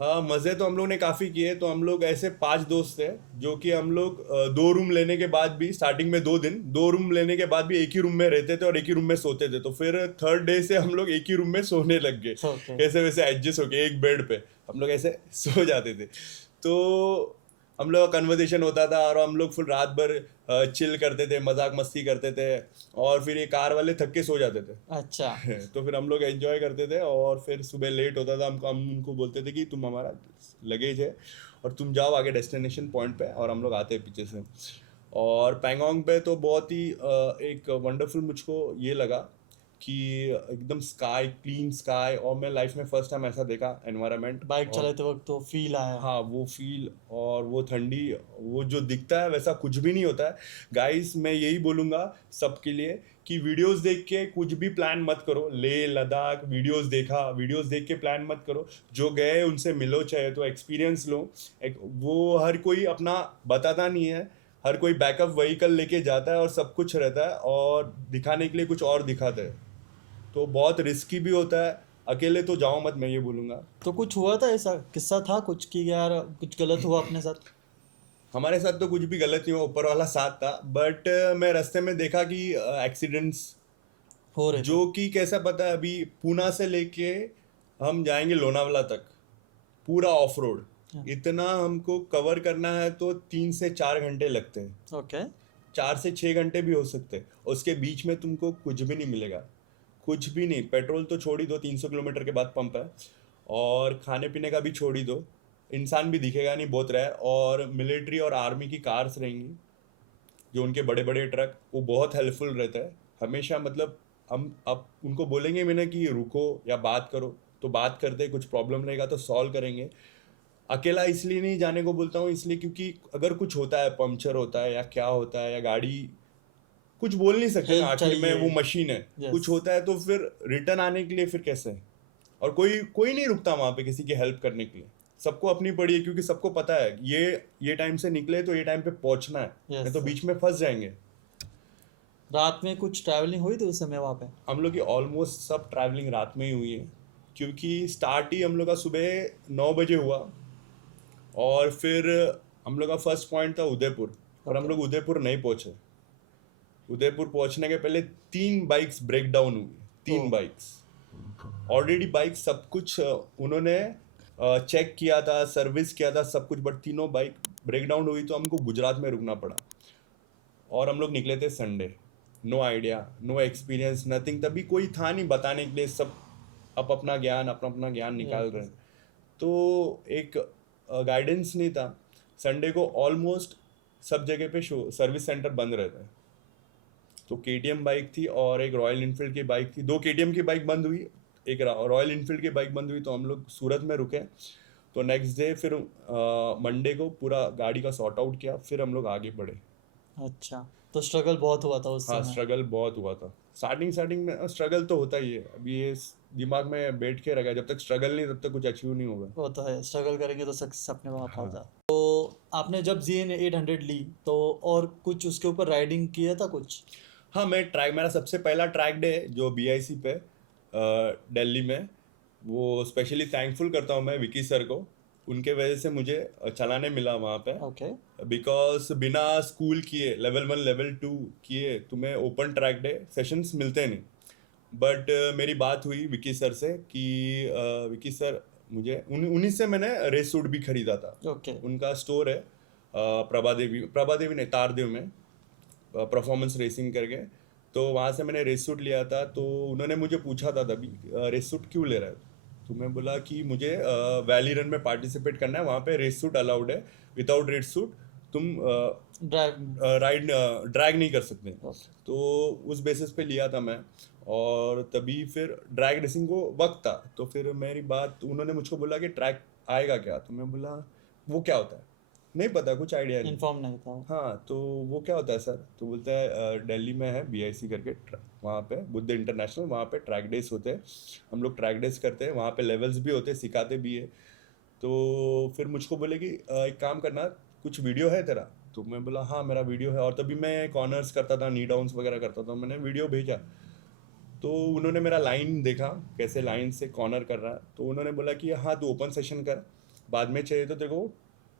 हाँ, मज़े तो हम लोग ने काफ़ी किए। तो हम लोग ऐसे 5 दोस्त थे जो कि हम लोग 2 रूम लेने के बाद भी, स्टार्टिंग में 2 दिन 2 रूम लेने के बाद भी एक ही रूम में रहते थे और एक ही रूम में सोते थे। तो फिर थर्ड डे से हम लोग एक ही रूम में सोने लग गए। ओके। कैसे वैसे एडजस्ट हो गए, एक बेड पे हम लोग ऐसे सो जाते थे। तो हम लोग का कन्वर्सेशन होता था और हम लोग फुल रात भर चिल करते थे, मजाक मस्ती करते थे, और फिर ये कार वाले थक के सो जाते थे। अच्छा। तो फिर हम लोग एंजॉय करते थे, और फिर सुबह लेट होता था, हम उनको बोलते थे कि तुम हमारा लगेज है और तुम जाओ आगे डेस्टिनेशन पॉइंट पे, और हम लोग आते हैं पीछे से। और पैंगोंग पे तो बहुत ही एक वंडरफुल मुझको ये लगा कि एकदम स्काई, क्लीन स्काई, और मैं लाइफ में फर्स्ट टाइम ऐसा देखा एनवायरनमेंट। बाइक और चलाते वक्त तो फील आया। हाँ, वो फील और वो ठंडी, वो जो दिखता है वैसा कुछ भी नहीं होता है। गाइस, मैं यही बोलूँगा सबके लिए कि वीडियोस देख के कुछ भी प्लान मत करो। लेह लद्दाख वीडियोस देख के प्लान मत करो। जो गए उनसे मिलो, चाहे तो एक्सपीरियंस लो। वो हर कोई अपना बताता नहीं है, हर कोई बैकअप व्हीकल लेके जाता है और सब कुछ रहता है, और दिखाने के लिए कुछ और दिखाते हैं, तो बहुत रिस्की भी होता है। अकेले तो जाओ मत, मैं ये बोलूँगा। तो कुछ हुआ था, ऐसा किस्सा था कुछ कि यार कुछ गलत हुआ अपने साथ? हमारे साथ तो कुछ भी गलत नहीं हुआ, ऊपर वाला साथ था। बट मैं रास्ते में देखा कि एक्सीडेंट्स, हो रहे थे। जो कि कैसा पता है, अभी पूना से लेके हम जाएंगे लोनावाला तक, पूरा ऑफ रोड, हाँ। इतना हमको कवर करना है तो 3 से 4 घंटे लगते हैं। ओके। 4 से 6 घंटे भी हो सकते हैं। उसके बीच में तुमको कुछ भी नहीं मिलेगा, कुछ भी नहीं। पेट्रोल तो छोड़ ही दो, 300 किलोमीटर के बाद पंप है, और खाने पीने का भी छोड़ ही दो। इंसान भी दिखेगा नहीं, बहुत रेयर। और मिलिट्री और आर्मी की कार्स रहेंगी, जो उनके बड़े बड़े ट्रक, वो बहुत हेल्पफुल रहता है हमेशा। मतलब हम अब उनको बोलेंगे मैंने कि रुको या बात करो, तो बात करते, कुछ प्रॉब्लम रहेगा तो सॉल्व करेंगे। अकेला इसलिए नहीं जाने को बोलता हूँ, इसलिए क्योंकि अगर कुछ होता है, पंक्चर होता है या क्या होता है, या गाड़ी, कुछ बोल नहीं सकते ना, हेल्प आखिर में चाहिए। वो मशीन है। यस। कुछ होता है तो फिर रिटर्न आने के लिए फिर कैसे? और कोई कोई नहीं रुकता वहां पे किसी की हेल्प करने के लिए। सबको अपनी पड़ी है, क्योंकि सबको पता है ये टाइम से निकले तो ये टाइम पे पहुंचना है, यस नहीं तो सर। बीच में फंस जाएंगे। रात में कुछ ट्रैवलिंग हुई थी उस समय वहाँ पे? हम लोग की ऑलमोस्ट सब ट्रैवलिंग रात में ही हुई है, क्योंकि स्टार्ट ही हम लोग का सुबह 9 बजे हुआ, और फिर हम लोग का फर्स्ट पॉइंट था उदयपुर, और हम Okay. लोग उदयपुर नहीं पहुंचे। उदयपुर पहुंचने के पहले 3 बाइक्स ब्रेक डाउन हुई, 3 बाइक्स ऑलरेडी। बाइक सब कुछ उन्होंने चेक किया था, सर्विस किया था, सब कुछ, बट तीनों बाइक ब्रेक डाउन हुई, तो हमको गुजरात में रुकना पड़ा। और हम लोग निकले थे Sunday, no idea, no experience, nothing. तभी कोई था नहीं बताने के लिए, सब अपना ज्ञान अपना ज्ञान निकाल Yes, रहे yes. हैं, तो एक गाइडेंस नहीं था। संडे को ऑलमोस्ट सब जगह पे शो सर्विस सेंटर बंद रहता है। तो केटीएम बाइक थी और एक रॉयल इनफील्ड की बाइक थी, 2 केटीएम की बाइक बंद हुई, एक रॉयल इनफील्ड की बाइक बंद हुई, तो हम लोग सूरत में रुके। तो नेक्स्ट डे फिर मंडे को पूरा गाड़ी का सॉर्ट आउट किया, फिर हम लोग आगे बढ़े। अच्छा, तो स्ट्रगल बहुत हुआ था उस हाँ, समय। स्ट्रगल बहुत हुआ था। स्टार्टिंग में स्ट्रगल तो होता ही है, अभी ये दिमाग में बैठ के रखा है, जब तक स्ट्रगल नहीं तब तक कुछ अचीव नहीं होगा। वो तो है, स्ट्रगल करेंगे तो सक्सेस अपने आप आ हाँ जाता। तो आपने जब ZN 800 ली तो और कुछ उसके ऊपर राइडिंग किया था कुछ? हाँ, मेरा सबसे पहला ट्रैक डे जो BIC पे दिल्ली में, वो स्पेशली थैंकफुल करता हूँ मैं विकी सर को। उनके वजह से मुझे चलाने मिला वहाँ पे, ओके। बिकॉज बिना स्कूल किए लेवल 1 लेवल 2 किए तुम्हें ओपन ट्रैक डे सेशंस मिलते नहीं। बट मेरी बात हुई विकी सर से कि विकी सर, मुझे उन्हीं से मैंने रेस सूट भी खरीदा था। ओके। उनका स्टोर है प्रभा देवी ने तारदेव में, परफॉर्मेंस रेसिंग करके। तो वहाँ से मैंने रेस सूट लिया था, तो उन्होंने मुझे पूछा था तभी रेस सूट क्यों ले रहा है, तो मैं बोला कि मुझे वैली रन में पार्टिसिपेट करना है, वहाँ पे रेस सूट अलाउड है, विदाउट रेस सूट तुम ड्राइव। ड्रैग नहीं कर सकते। ओके। तो उस बेसिस पे लिया था मैं, और तभी फिर ड्रैग रेसिंग को वक्त था। तो फिर मेरी बात, उन्होंने मुझको बोला कि ट्रैक आएगा क्या, तो मैं बोला वो क्या होता है, नहीं पता, कुछ आइडिया नहीं। इन्फॉर्म नहीं था। हाँ, तो वो क्या होता है सर, तो बोलता है दिल्ली में है BIC करके, वहाँ पे बुद्ध इंटरनेशनल, वहाँ पे ट्रैक डेज होते हैं, हम लोग ट्रैक डेज करते हैं, वहाँ पे लेवल्स भी होते हैं, सिखाते भी है। तो फिर मुझको बोले कि एक काम करना, कुछ वीडियो है तेरा, तो मैं बोला हाँ मेरा वीडियो है, और तभी मैं कॉर्नर्स करता था, नी डाउन्स वगैरह करता था, मैंने वीडियो भेजा। तो उन्होंने मेरा लाइन देखा, कैसे लाइन से कॉर्नर कर रहा है, तो उन्होंने बोला कि हाँ तू ओपन सेशन कर, बाद में चाहिए तो देखो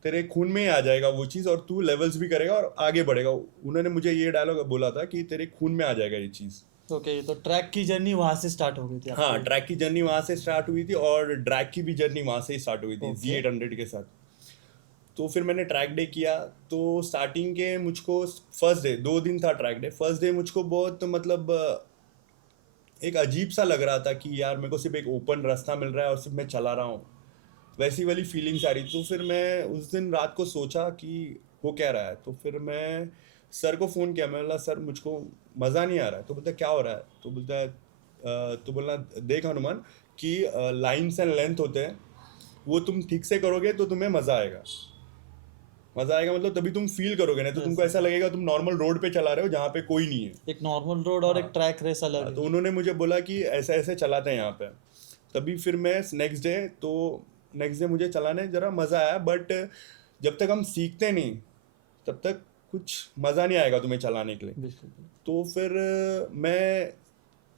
तेरे खून में ही आ जाएगा वो चीज़, और तू लेवल्स भी करेगा और आगे बढ़ेगा। उन्होंने मुझे ये डायलॉग बोला था कि तेरे खून में आ जाएगा ये चीज़। ओके, तो ट्रैक की जर्नी वहाँ से स्टार्ट हो गई थी हाँ, आपकी? ट्रैक की जर्नी वहाँ से स्टार्ट हुई थी, और ड्रैग की भी जर्नी वहाँ से ही स्टार्ट हुई थी Okay. Z800 के साथ। तो फिर मैंने ट्रैक डे किया। तो स्टार्टिंग के मुझको फर्स्ट डे 2 दिन था ट्रैक डे। फर्स्ट डे मुझको बहुत मतलब एक अजीब सा लग रहा था कि यार मेरे को सिर्फ एक ओपन रास्ता मिल रहा है और सिर्फ मैं चला रहा हूँ, वैसी वाली फीलिंग्स आ रही। तो फिर मैं उस दिन रात को सोचा कि हो क्या रहा है। तो फिर मैं सर को फ़ोन किया, मैं बोला सर मुझको मज़ा नहीं आ रहा है। तो बोलता क्या हो रहा है। तो बोलता है तो बोलना देख हनुमान कि लाइन्स एंड लेंथ होते हैं, वो तुम ठीक से करोगे तो तुम्हें मज़ा आएगा। मज़ा आएगा मतलब तभी तुम फील करोगे, नहीं तो तुमको यस, ऐसा लगेगा तुम नॉर्मल रोड पे चला रहे हो जहाँ पे कोई नहीं है। एक नॉर्मल रोड और एक हाँ। ट्रैक रेस अलग हाँ, है। तो उन्होंने मुझे बोला कि ऐसे ऐसे चलाते हैं यहाँ पे। तभी फिर मैं नेक्स्ट डे मुझे चलाने ज़रा मज़ा आया। बट जब तक हम सीखते नहीं तब तक कुछ मज़ा नहीं आएगा तुम्हें चलाने के लिए। बिल्कुल। तो फिर मैं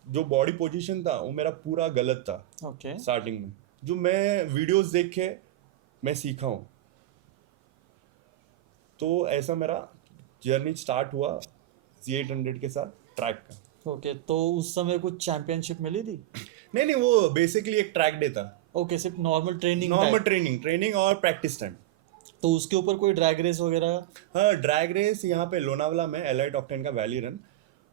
जो बॉडी पोजीशन था वो मेरा पूरा गलत था ओके। स्टार्टिंग में, जो मैं वीडियोस देख के मैं सीखा हूँ। तो ऐसा मेरा जर्नी स्टार्ट हुआ Z800 के साथ ट्रैक का। ओके, तो उस समय कुछ चैंपियनशिप मिली थी? नहीं नहीं, वो बेसिकली एक ट्रैक डे था। ओके, सिर्फ normal training normal type. Training और प्रैक्टिस टाइम। तो उसके ऊपर कोई ड्रैग रेस वगैरह? हाँ, ड्रैग रेस यहाँ पे लोनावला में एलाइट टॉप 10 का वैली रन,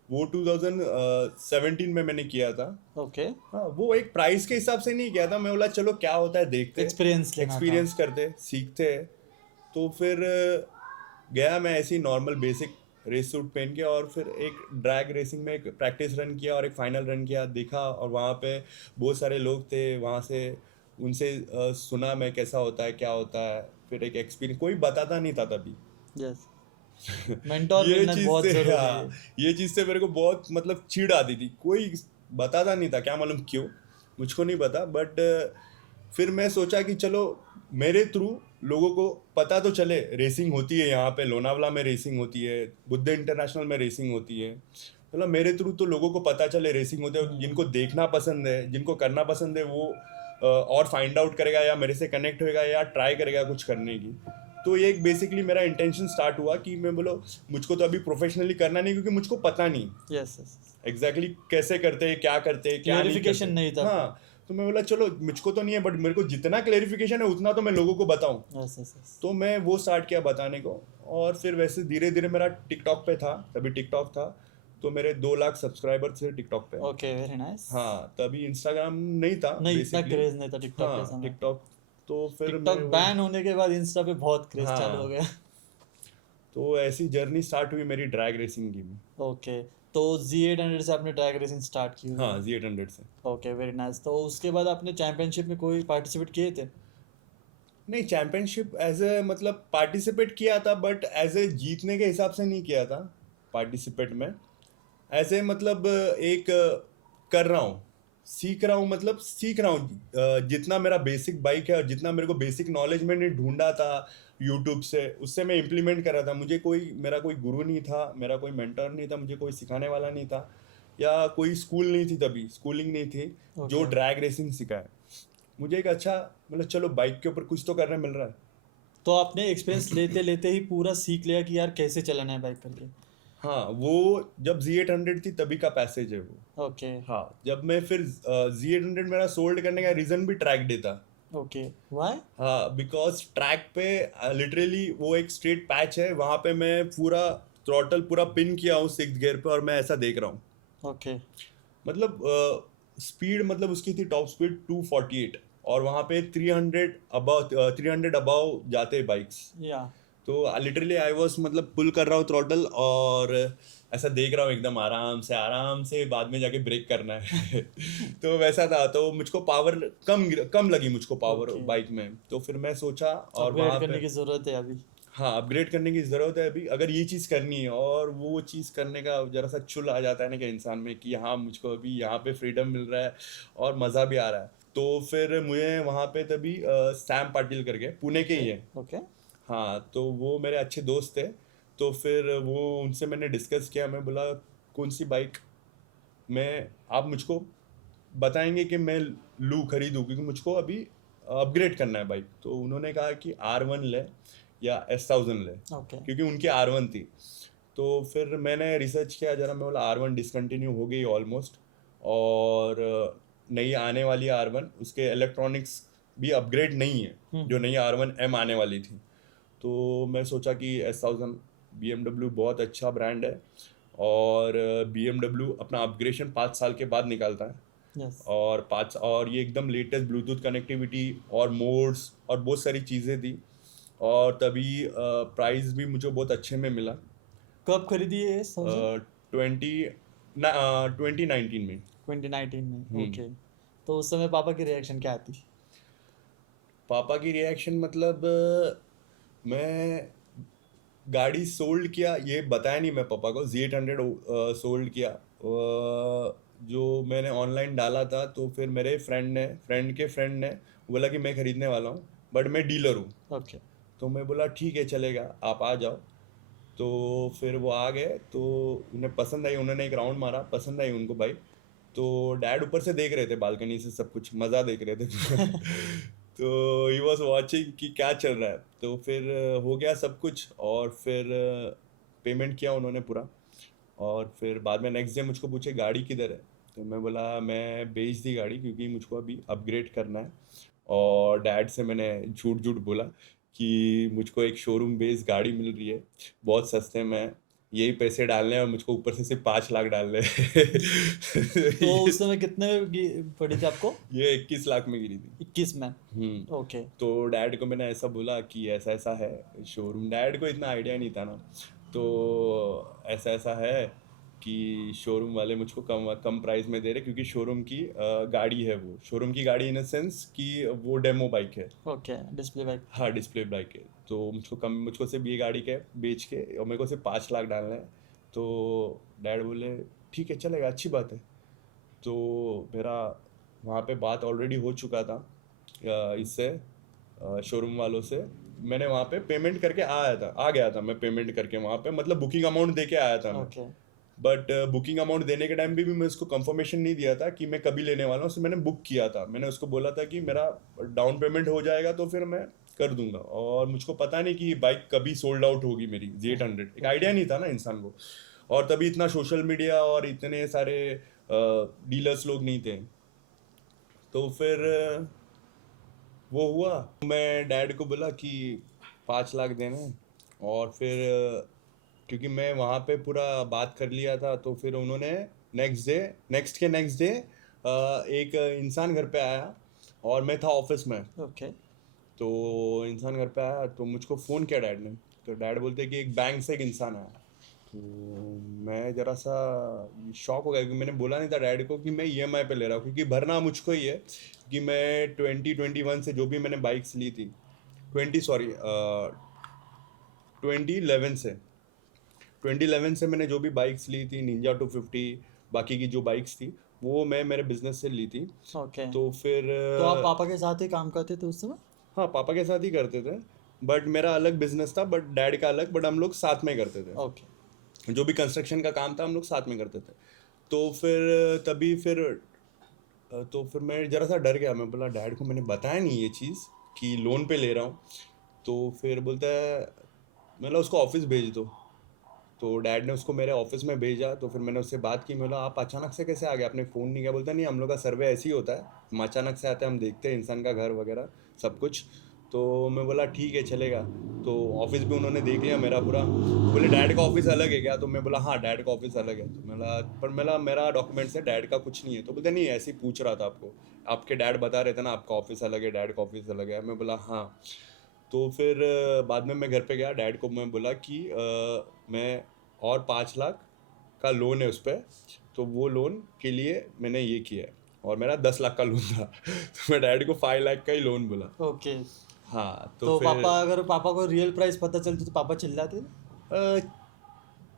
वो 2017 में मैंने किया था। ओके, हाँ, वो एक प्राइस के हिसाब से नहीं किया था, मैं बोला चलो क्या होता है देखते, एक्सपीरियंस लेना था। एक्सपीरियंस करते सीखते। तो फिर गया मैं ऐसी नॉर्मल बेसिक रेस सूट पहन के, और फिर एक ड्रैग रेसिंग में एक प्रैक्टिस रन किया और एक फाइनल रन किया, देखा। और वहाँ पे बहुत सारे लोग थे, वहाँ से उनसे सुना मैं कैसा होता है क्या होता है। फिर एक एक्सपीरियंस, कोई बताता नहीं था तभी। यस, मेंटोर ये मिलना चीज बहुत से, जरूरी हाँ, है। ये चीज से मेरे को बहुत मतलब चिढ़ आती थी। कोई बताता नहीं था, क्या मालूम क्यों, मुझको नहीं पता। बट फिर मैं सोचा कि चलो मेरे थ्रू लोगों को पता तो चले रेसिंग होती है यहाँ पे, लोनावला में रेसिंग होती है, बुद्ध इंटरनेशनल में रेसिंग होती है। मतलब मेरे थ्रू तो लोगों को पता चले रेसिंग होते है। जिनको देखना पसंद है, जिनको करना पसंद है, वो और फाइंड आउट करेगा या मेरे से कनेक्ट होएगा या ट्राई करेगा कुछ करने की। तो ये एक बेसिकली मेरा इंटेंशन स्टार्ट हुआ कि मैं बोलो मुझको तो अभी प्रोफेशनली करना नहीं, क्योंकि मुझको पता नहीं यस यस, एग्जैक्टली कैसे करते हैं, क्या करते हैं, क्या नहीं क्लेरिफिकेशन करते। नहीं था। हाँ, तो मैं बोला चलो मुझको तो नहीं है, बट मेरे को जितना क्लेरिफिकेशन है उतना तो मैं लोगों को बताऊं। Yes yes yes. तो मैं वो स्टार्ट किया बताने को। और फिर वैसे धीरे धीरे मेरा टिकटॉक पे था, तभी टिकटॉक था, तो मेरे 2 लाख सब्सक्राइबर थे टिकटॉक पे। Okay, very nice. हाँ, तभी इंस्टाग्राम नहीं था नहीं, इतना बेसिकली। क्रेज नहीं था टिकटॉक के हाँ, समय। टिकटॉक। तो फिर टिकटॉक मैं वो, बैन होने के बाद इंस्टा पे बहुत क्रेज चालू हो हाँ, गया। तो ऐसी जर्नी स्टार्ट हुई मेरी ड्रैग रेसिंग की भी। ओके, तो Z800 से आपने ड्रैग रेसिंग स्टार्ट की हुई हाँ, है। Z800 से। Okay, very nice. तो उसके बाद आपने चैंपियनशिप में कोई पार्टिसिपेट किए थे? नहीं, चैंपियनशिप एज ए मतलब पार्टिसिपेट किया था, बट एज ए जीतने के हिसाब से नहीं किया था पार्टिसिपेट में। एज ए मतलब एक कर रहा हूँ, सीख रहा हूँ, मतलब सीख रहा हूँ। जितना मेरा बेसिक बाइक है और जितना मेरे को बेसिक नॉलेज मैंने ढूंढा था यूट्यूब से, उससे मैं इम्प्लीमेंट कर रहा था। मेरा कोई गुरु नहीं था, मेरा कोई मेंटर नहीं था, मुझे कोई सिखाने वाला नहीं था, या कोई स्कूल नहीं थी, तभी स्कूलिंग नहीं थी जो ओके। ड्रैग रेसिंग सिखाए। मुझे एक अच्छा मतलब चलो बाइक के ऊपर कुछ तो करने मिल रहा है। तो आपने एक्सपीरियंस लेते लेते ही पूरा सीख लिया कि यार कैसे चलाना है बाइक करके? हाँ, वो जब Z800 थी तभी का पैसेज है वो। ओके। हाँ, जब मैं फिर Z800 मेरा सोल्ड करने का रीजन भी ट्रैक डे था। Okay, why? हाँ, बिकॉज ट्रैक पे लिटरली वो एक स्ट्रेट पैच है, वहाँ पे मैं पूरा थ्रॉटल पूरा पिन किया हूँ 6th गियर पे, और मैं ऐसा देख रहा हूँ। ओके। मतलब स्पीड मतलब उसकी थी टॉप स्पीड 248, और वहाँ पे 300 अबाव जाते बाइक्स। या। तो लिटरली आई वॉज मतलब पुल कर रहा हूँ थ्रॉटल, और ऐसा देख रहा हूँ एकदम आराम से बाद में जाके ब्रेक करना है। तो वैसा था। तो मुझको पावर कम लगी मुझको पावर Okay. बाइक में। तो फिर मैं सोचा, और अपग्रेड वहाँ करने पे की जरूरत है अभी। हाँ, अपग्रेड करने की ज़रूरत है अभी, अगर ये चीज़ करनी है। और वो चीज़ करने का जरा सा चुल आ जाता है ना कि इंसान में, कि हाँ मुझको अभी यहाँ पे फ्रीडम मिल रहा है और मज़ा भी आ रहा है। तो फिर मुझे वहाँ पे तभी सैम पाटिल करके, पुणे के ही है। ओके। हाँ, तो वो मेरे अच्छे दोस्त थे। तो फिर वो उनसे मैंने डिस्कस किया, मैं बोला कौन सी बाइक मैं, आप मुझको बताएंगे कि मैं लूँ खरीदूँ, क्योंकि मुझको अभी अपग्रेड करना है बाइक। तो उन्होंने कहा कि R1 ले या S1000 ले, ओके। क्योंकि उनकी R1 थी। तो फिर मैंने रिसर्च किया जरा, मैं बोला R1 डिसकंटिन्यू हो गई ऑलमोस्ट, और नई आने वाली R1, उसके इलेक्ट्रॉनिक्स भी अपग्रेड नहीं है जो नई R1M आने वाली थी। तो मैं सोचा कि S1000 BMW बहुत अच्छा ब्रांड है, और BMW अपना अपग्रेडेशन 5 साल के बाद निकालता है, यस। और ये एकदम लेटेस्ट ब्लूटूथ कनेक्टिविटी और मोड्स और बहुत सारी चीज़ें थी, और तभी प्राइस भी मुझे बहुत अच्छे में मिला। कब खरीदी है ये 1000? 2019 में। 2019 में, हम्म। ओके। तो उस समय पापा की रिएक्शन क्या थी? पापा की रिएक्शन मतलब मैं गाड़ी सोल्ड किया, ये बताया नहीं मैं पापा को, Z800 सोल्ड किया, जो मैंने ऑनलाइन डाला था। तो फिर मेरे फ्रेंड के फ्रेंड ने बोला कि मैं खरीदने वाला हूँ, बट मैं डीलर हूँ। ओके। तो मैं बोला ठीक है चलेगा, आप आ जाओ। तो फिर वो आ गए, तो उन्हें पसंद आई, उन्होंने एक राउंड मारा, पसंद आई उनको बाइक। तो डैड ऊपर से देख रहे थे, बालकनी से सब कुछ मज़ा देख रहे थे। तो ही वॉज वॉचिंग कि क्या चल रहा है। तो फिर हो गया सब कुछ, और फिर पेमेंट किया उन्होंने पूरा। और फिर बाद में नेक्स्ट डे मुझको पूछे गाड़ी किधर है, तो मैं बोला मैं बेच दी गाड़ी, क्योंकि मुझको अभी अपग्रेड करना है। और डैड से मैंने झूठ झूठ बोला कि मुझको एक शोरूम बेस्ड गाड़ी मिल रही है बहुत सस्ते में, यही पैसे डालने हैं, और मुझको ऊपर से सिर्फ 5 लाख डालने हैं। तो उस समय कितने पड़ी थी आपको? ये 21 लाख में गिरी थी। 21 में? हम्म। ओके। तो डैड को मैंने ऐसा बोला कि ऐसा ऐसा है शोरूम, डैड को इतना आइडिया नहीं था ना। तो ऐसा ऐसा है कि शोरूम वाले मुझको कम कम प्राइस में दे रहे, क्योंकि शोरूम की गाड़ी है, वो शोरूम की गाड़ी इन द सेंस कि वो डेमो बाइक है। Okay, display bike. हाँ, डिस्प्ले बाइक है। तो मुझको सिर्फ ये गाड़ी के बेच के, और मेरे को सिर्फ 5 लाख डालना है। तो डैड बोले ठीक है चलेगा, अच्छी बात है। तो मेरा वहाँ पे बात ऑलरेडी हो चुका था इससे, शोरूम वालों से। मैंने वहाँ पे पेमेंट करके आ गया था मैं पेमेंट करके वहाँ पे, मतलब बुकिंग अमाउंट दे के आया था मैं। ओके। बट बुकिंग अमाउंट देने के टाइम भी मैं उसको कंफर्मेशन नहीं दिया था कि मैं कभी लेने वाला हूँ, उससे मैंने बुक किया था। मैंने उसको बोला था कि मेरा डाउन पेमेंट हो जाएगा तो फिर मैं कर दूंगा, और मुझको पता नहीं कि बाइक कभी सोल्ड आउट होगी मेरी Z800, एक आइडिया नहीं था ना इंसान को। और तभी इतना सोशल मीडिया और इतने सारे डीलर्स लोग नहीं थे। तो फिर वो हुआ, मैं डैड को बोला कि 5 लाख देना है। और फिर क्योंकि मैं वहाँ पे पूरा बात कर लिया था, तो फिर उन्होंने नेक्स्ट डे एक इंसान घर पे आया, और मैं था ऑफिस में। ओके। तो इंसान घर पे आया तो मुझको फ़ोन किया डैड ने। तो डैड बोलते कि एक बैंक से एक इंसान आया। तो मैं ज़रा सा शॉक हो गया, क्योंकि मैंने बोला नहीं था डैड को कि मैं EMI पे ले रहा हूँ, क्योंकि भरना मुझको ही है। कि मैं 2021 से जो भी मैंने बाइक्स ली थी, 2011 से मैंने जो भी बाइक्स ली थी, निंजा 250, बाकी की जो बाइक्स थी, वो मैं मेरे बिजनेस से ली थी। ओके। तो फिर तो आप पापा के साथ ही काम करते थे उस समय? हाँ, पापा के साथ ही करते थे, बट मेरा अलग बिजनेस था, बट डैड का अलग, बट हम लोग साथ में करते थे। ओके। जो भी कंस्ट्रक्शन का काम था हम लोग साथ में करते थे। तो फिर तभी फिर तो फिर मैं ज़रा सा डर गया। मैं बोला डैड को मैंने बताया नहीं ये चीज़ कि लोन पे ले रहा हूँ। तो फिर बोलता है, मतलब उसको ऑफिस भेज दो। तो डैड ने उसको मेरे ऑफिस में भेजा। तो फिर मैंने उससे बात की, मैं बोला आप अचानक से कैसे आ गए, आपने फ़ोन नहीं किया? बोलता नहीं, हम लोग का सर्वे ऐसे ही होता है, हम अचानक से आते हैं, हम देखते हैं इंसान का घर वगैरह सब कुछ। तो मैं बोला ठीक है चलेगा। तो ऑफिस भी उन्होंने देख लिया मेरा पूरा। तो बोले डैड का ऑफिस अलग है क्या? तो मैं बोला हाँ, डैड का ऑफिस अलग है। तो मैं बोला पर मेरा डॉक्यूमेंट्स है, डैड का कुछ नहीं है। तो बोलते नहीं, ऐसे ही पूछ रहा था आपको, आपके डैड बता रहे थे ना आपका ऑफिस अलग है, डैड का ऑफिस अलग है। मैं बोला हाँ। तो फिर बाद में मैं घर पे गया, डैड को मैं बोला कि मैं और 5 लाख का लोन है उस पर, तो वो लोन के लिए मैंने ये किया है। और मेरा 10 लाख का लोन था। तो मैं डैड को 5 लाख का ही लोन बोला। ओके। हाँ, तो तो फिर अगर पापा को रियल प्राइस पता चलती तो पापा चिल्लाते थे?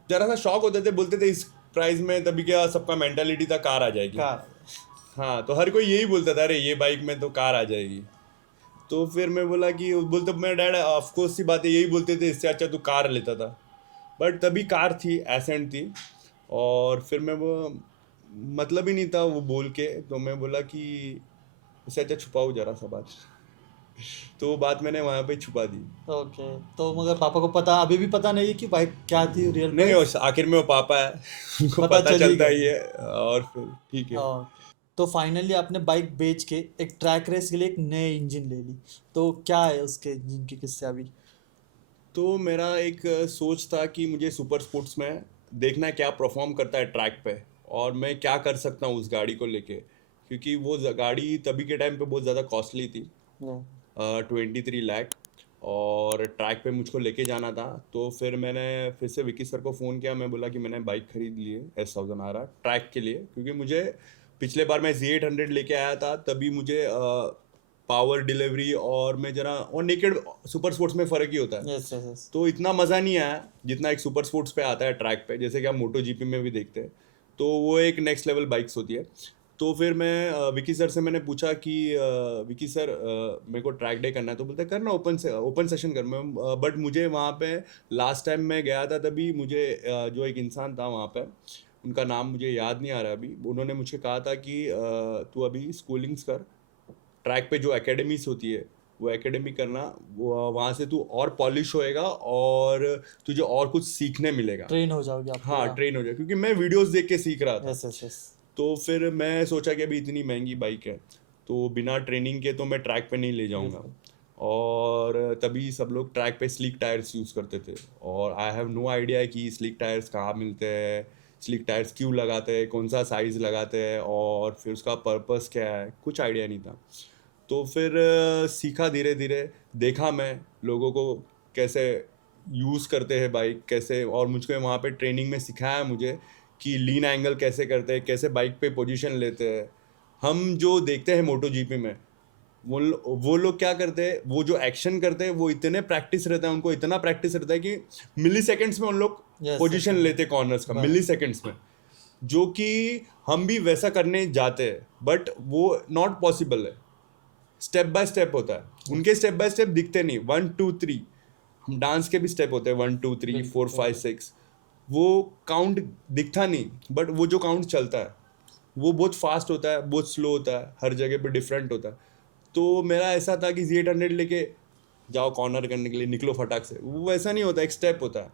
जरा सा शॉक होते थे, बोलते थे इस प्राइस में। तभी क्या सबका मेंटालिटी था कार आ जाएगी। कार। हाँ, तो हर कोई यही बोलता था, अरे ये बाइक में तो कार आ जाएगी। तो फिर मैं बोला कि बोलते मेरा डैड ऑफकोर्स सी बात है, यही बोलते थे, इससे अच्छा तू कार लेता था। बट तभी कार थी, एसेंट थी। और फिर मैं वो मतलब ही नहीं था वो बोल के, तो मैं बोला कि इससे अच्छा छुपाओ जरा सा बात। तो वो बात मैंने वहाँ पे छुपा दी। ओके। तो मगर पापा को पता अभी भी पता नहीं है कि बाइक क्या थी रियल नहीं, प्राइस? आखिर में वो पापा है, उनको पता पता चल ही चलता ही गया। है। और फिर ठीक है। हाँ। तो फाइनली आपने बाइक बेच के एक ट्रैक रेस के लिए एक नए इंजन ले ली। तो क्या है उसके इंजन की किस्से अभी? तो मेरा एक सोच था कि मुझे सुपर स्पोर्ट्स में देखना है क्या परफॉर्म करता है ट्रैक पे, और मैं क्या कर सकता हूँ उस गाड़ी को लेके, क्योंकि वो गाड़ी तभी के टाइम पे बहुत ज़्यादा कॉस्टली थी, 23 लाख, और ट्रैक पे मुझको लेके जाना था। तो फिर मैंने फिर से विकी सर को फ़ोन किया, मैं बोला कि मैंने बाइक खरीद ली है S1000 ट्रैक के लिए, क्योंकि मुझे पिछले बार मैं Z800 लेके आया था, तभी मुझे पावर डिलीवरी और मैं जरा और नेकेड सुपर स्पोर्ट्स में फ़र्क ही होता है, यस यस यस। तो इतना मज़ा नहीं आया जितना एक सुपर स्पोर्ट्स पे आता है ट्रैक पे, जैसे कि आप मोटो जीपी में भी देखते हैं। तो वो एक नेक्स्ट लेवल बाइक्स होती है। तो फिर मैं विकी सर से मैंने पूछा कि विकी सर मेरे को ट्रैक डे करना है, तो बोलते करना, ओपन सेशन कर। मैं बट मुझे वहाँ पे लास्ट टाइम मैं गया था तभी मुझे जो एक इंसान था वहाँ पे, उनका नाम मुझे याद नहीं आ रहा अभी, उन्होंने मुझे कहा था कि तू अभी स्कूलिंग्स कर, ट्रैक पे जो एकेडमीज होती है वो एकेडमी करना, वो वहाँ से तू और पॉलिश होएगा और तुझे और कुछ सीखने मिलेगा। ट्रेन हो जाओगे आप हाँ, पूरा। ट्रेन हो जाए, क्योंकि मैं वीडियोस देख के सीख रहा था। Yes yes yes. तो फिर मैं सोचा कि अभी इतनी महंगी बाइक है तो बिना ट्रेनिंग के तो मैं ट्रैक पे नहीं ले जाऊंगा, बिल्कुल। और तभी सब लोग ट्रैक पे स्लिक टायर्स यूज़ करते थे, और आई हैव नो आइडिया कि स्लिक टायर्स कहाँ मिलते हैं, स्लिक टायर्स क्यों लगाते हैं, कौन सा साइज़ लगाते हैं, और फिर उसका पर्पस क्या है, कुछ आइडिया नहीं था। तो फिर सीखा धीरे धीरे, देखा मैं लोगों को कैसे यूज़ करते हैं बाइक कैसे, और मुझको वहाँ पे ट्रेनिंग में सिखाया मुझे कि लीन एंगल कैसे करते हैं, कैसे बाइक पे पोजीशन लेते हैं। हम जो देखते हैं मोटो जीपी में, वो लोग क्या करते हैं, वो जो एक्शन करते हैं वो इतने प्रैक्टिस रहता है, उनको इतना प्रैक्टिस रहता है कि मिली सेकेंड्स में उन लोग यस पोजीशन यस। लेते कॉर्नर्स का, बस। मिली सेकेंड्स में, जो कि हम भी वैसा करने जाते हैं बट वो नॉट पॉसिबल है। स्टेप बाय स्टेप होता है, उनके स्टेप बाय स्टेप दिखते नहीं, 1 2 3, हम डांस के भी स्टेप होते हैं 1 2 3 4 बिल्कुल 5 6, वो काउंट दिखता नहीं, बट वो जो काउंट चलता है वो बहुत फास्ट होता है, बहुत स्लो होता है, हर जगह पे डिफरेंट होता है। तो मेरा ऐसा था कि Z800 लेके जाओ कॉर्नर करने के लिए, निकलो फटाक से, वो वैसा नहीं होता, एक स्टेप होता है।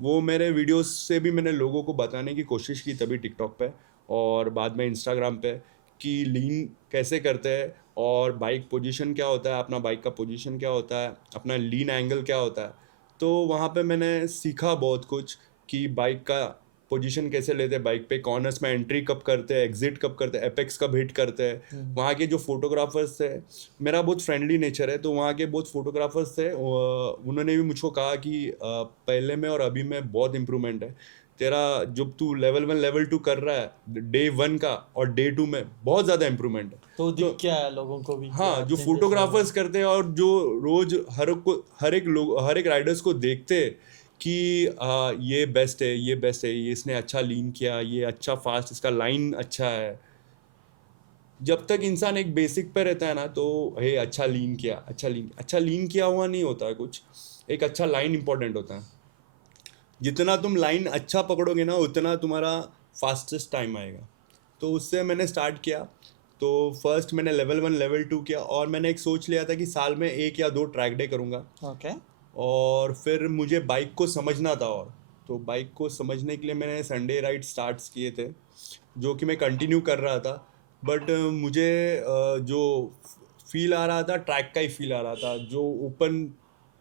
वो मेरे वीडियोस से भी मैंने लोगों को बताने की कोशिश की तभी टिकटॉक पे और बाद में इंस्टाग्राम पे, कि लीन कैसे करते हैं और बाइक पोजीशन क्या होता है, अपना बाइक का पोजीशन क्या होता है, अपना लीन एंगल क्या होता है। तो वहाँ पे मैंने सीखा बहुत कुछ कि बाइक का पोजीशन कैसे लेते हैं, बाइक पे कॉर्नर्स में एंट्री कब करते हैं, एग्जिट कब करते हैं, एपेक्स कब हिट करते हैं। वहाँ के जो फोटोग्राफर्स थे, मेरा बहुत फ्रेंडली नेचर है, तो वहाँ के बहुत फोटोग्राफर्स थे, उन्होंने भी मुझको कहा कि पहले में और अभी में बहुत इम्प्रूवमेंट है तेरा, जब तू लेवल 1 लेवल 2 कर रहा है डे 1 का और डे 2 में बहुत ज़्यादा इम्प्रूवमेंट है। तो तो दिख क्या है लोगों को भी कि हाँ, जो चेंजेस हो रहे फोटोग्राफर्स हैं। करते हैं और जो रोज हर एक राइडर्स को देखते हैं कि ये बेस्ट है, ये बेस्ट है, ये इसने अच्छा लीन किया, ये अच्छा फास्ट, इसका लाइन अच्छा है। जब तक इंसान एक बेसिक पे रहता है ना, तो हे अच्छा लीन किया, अच्छा लीन किया हुआ नहीं होता है कुछ, एक अच्छा लाइन इंपॉर्टेंट होता है। जितना तुम लाइन अच्छा पकड़ोगे ना उतना तुम्हारा फास्टेस्ट टाइम आएगा। तो उससे मैंने स्टार्ट किया। तो फर्स्ट मैंने लेवल 1 लेवल 2 किया, और मैंने एक सोच लिया था कि साल में 1 या 2 ट्रैक डे करूँगा। ओके। और फिर मुझे बाइक को समझना था, और तो बाइक को समझने के लिए मैंने संडे राइड स्टार्ट्स किए थे, जो कि मैं कंटिन्यू कर रहा था। बट मुझे जो फील आ रहा था ट्रैक का ही फील आ रहा था, जो ओपन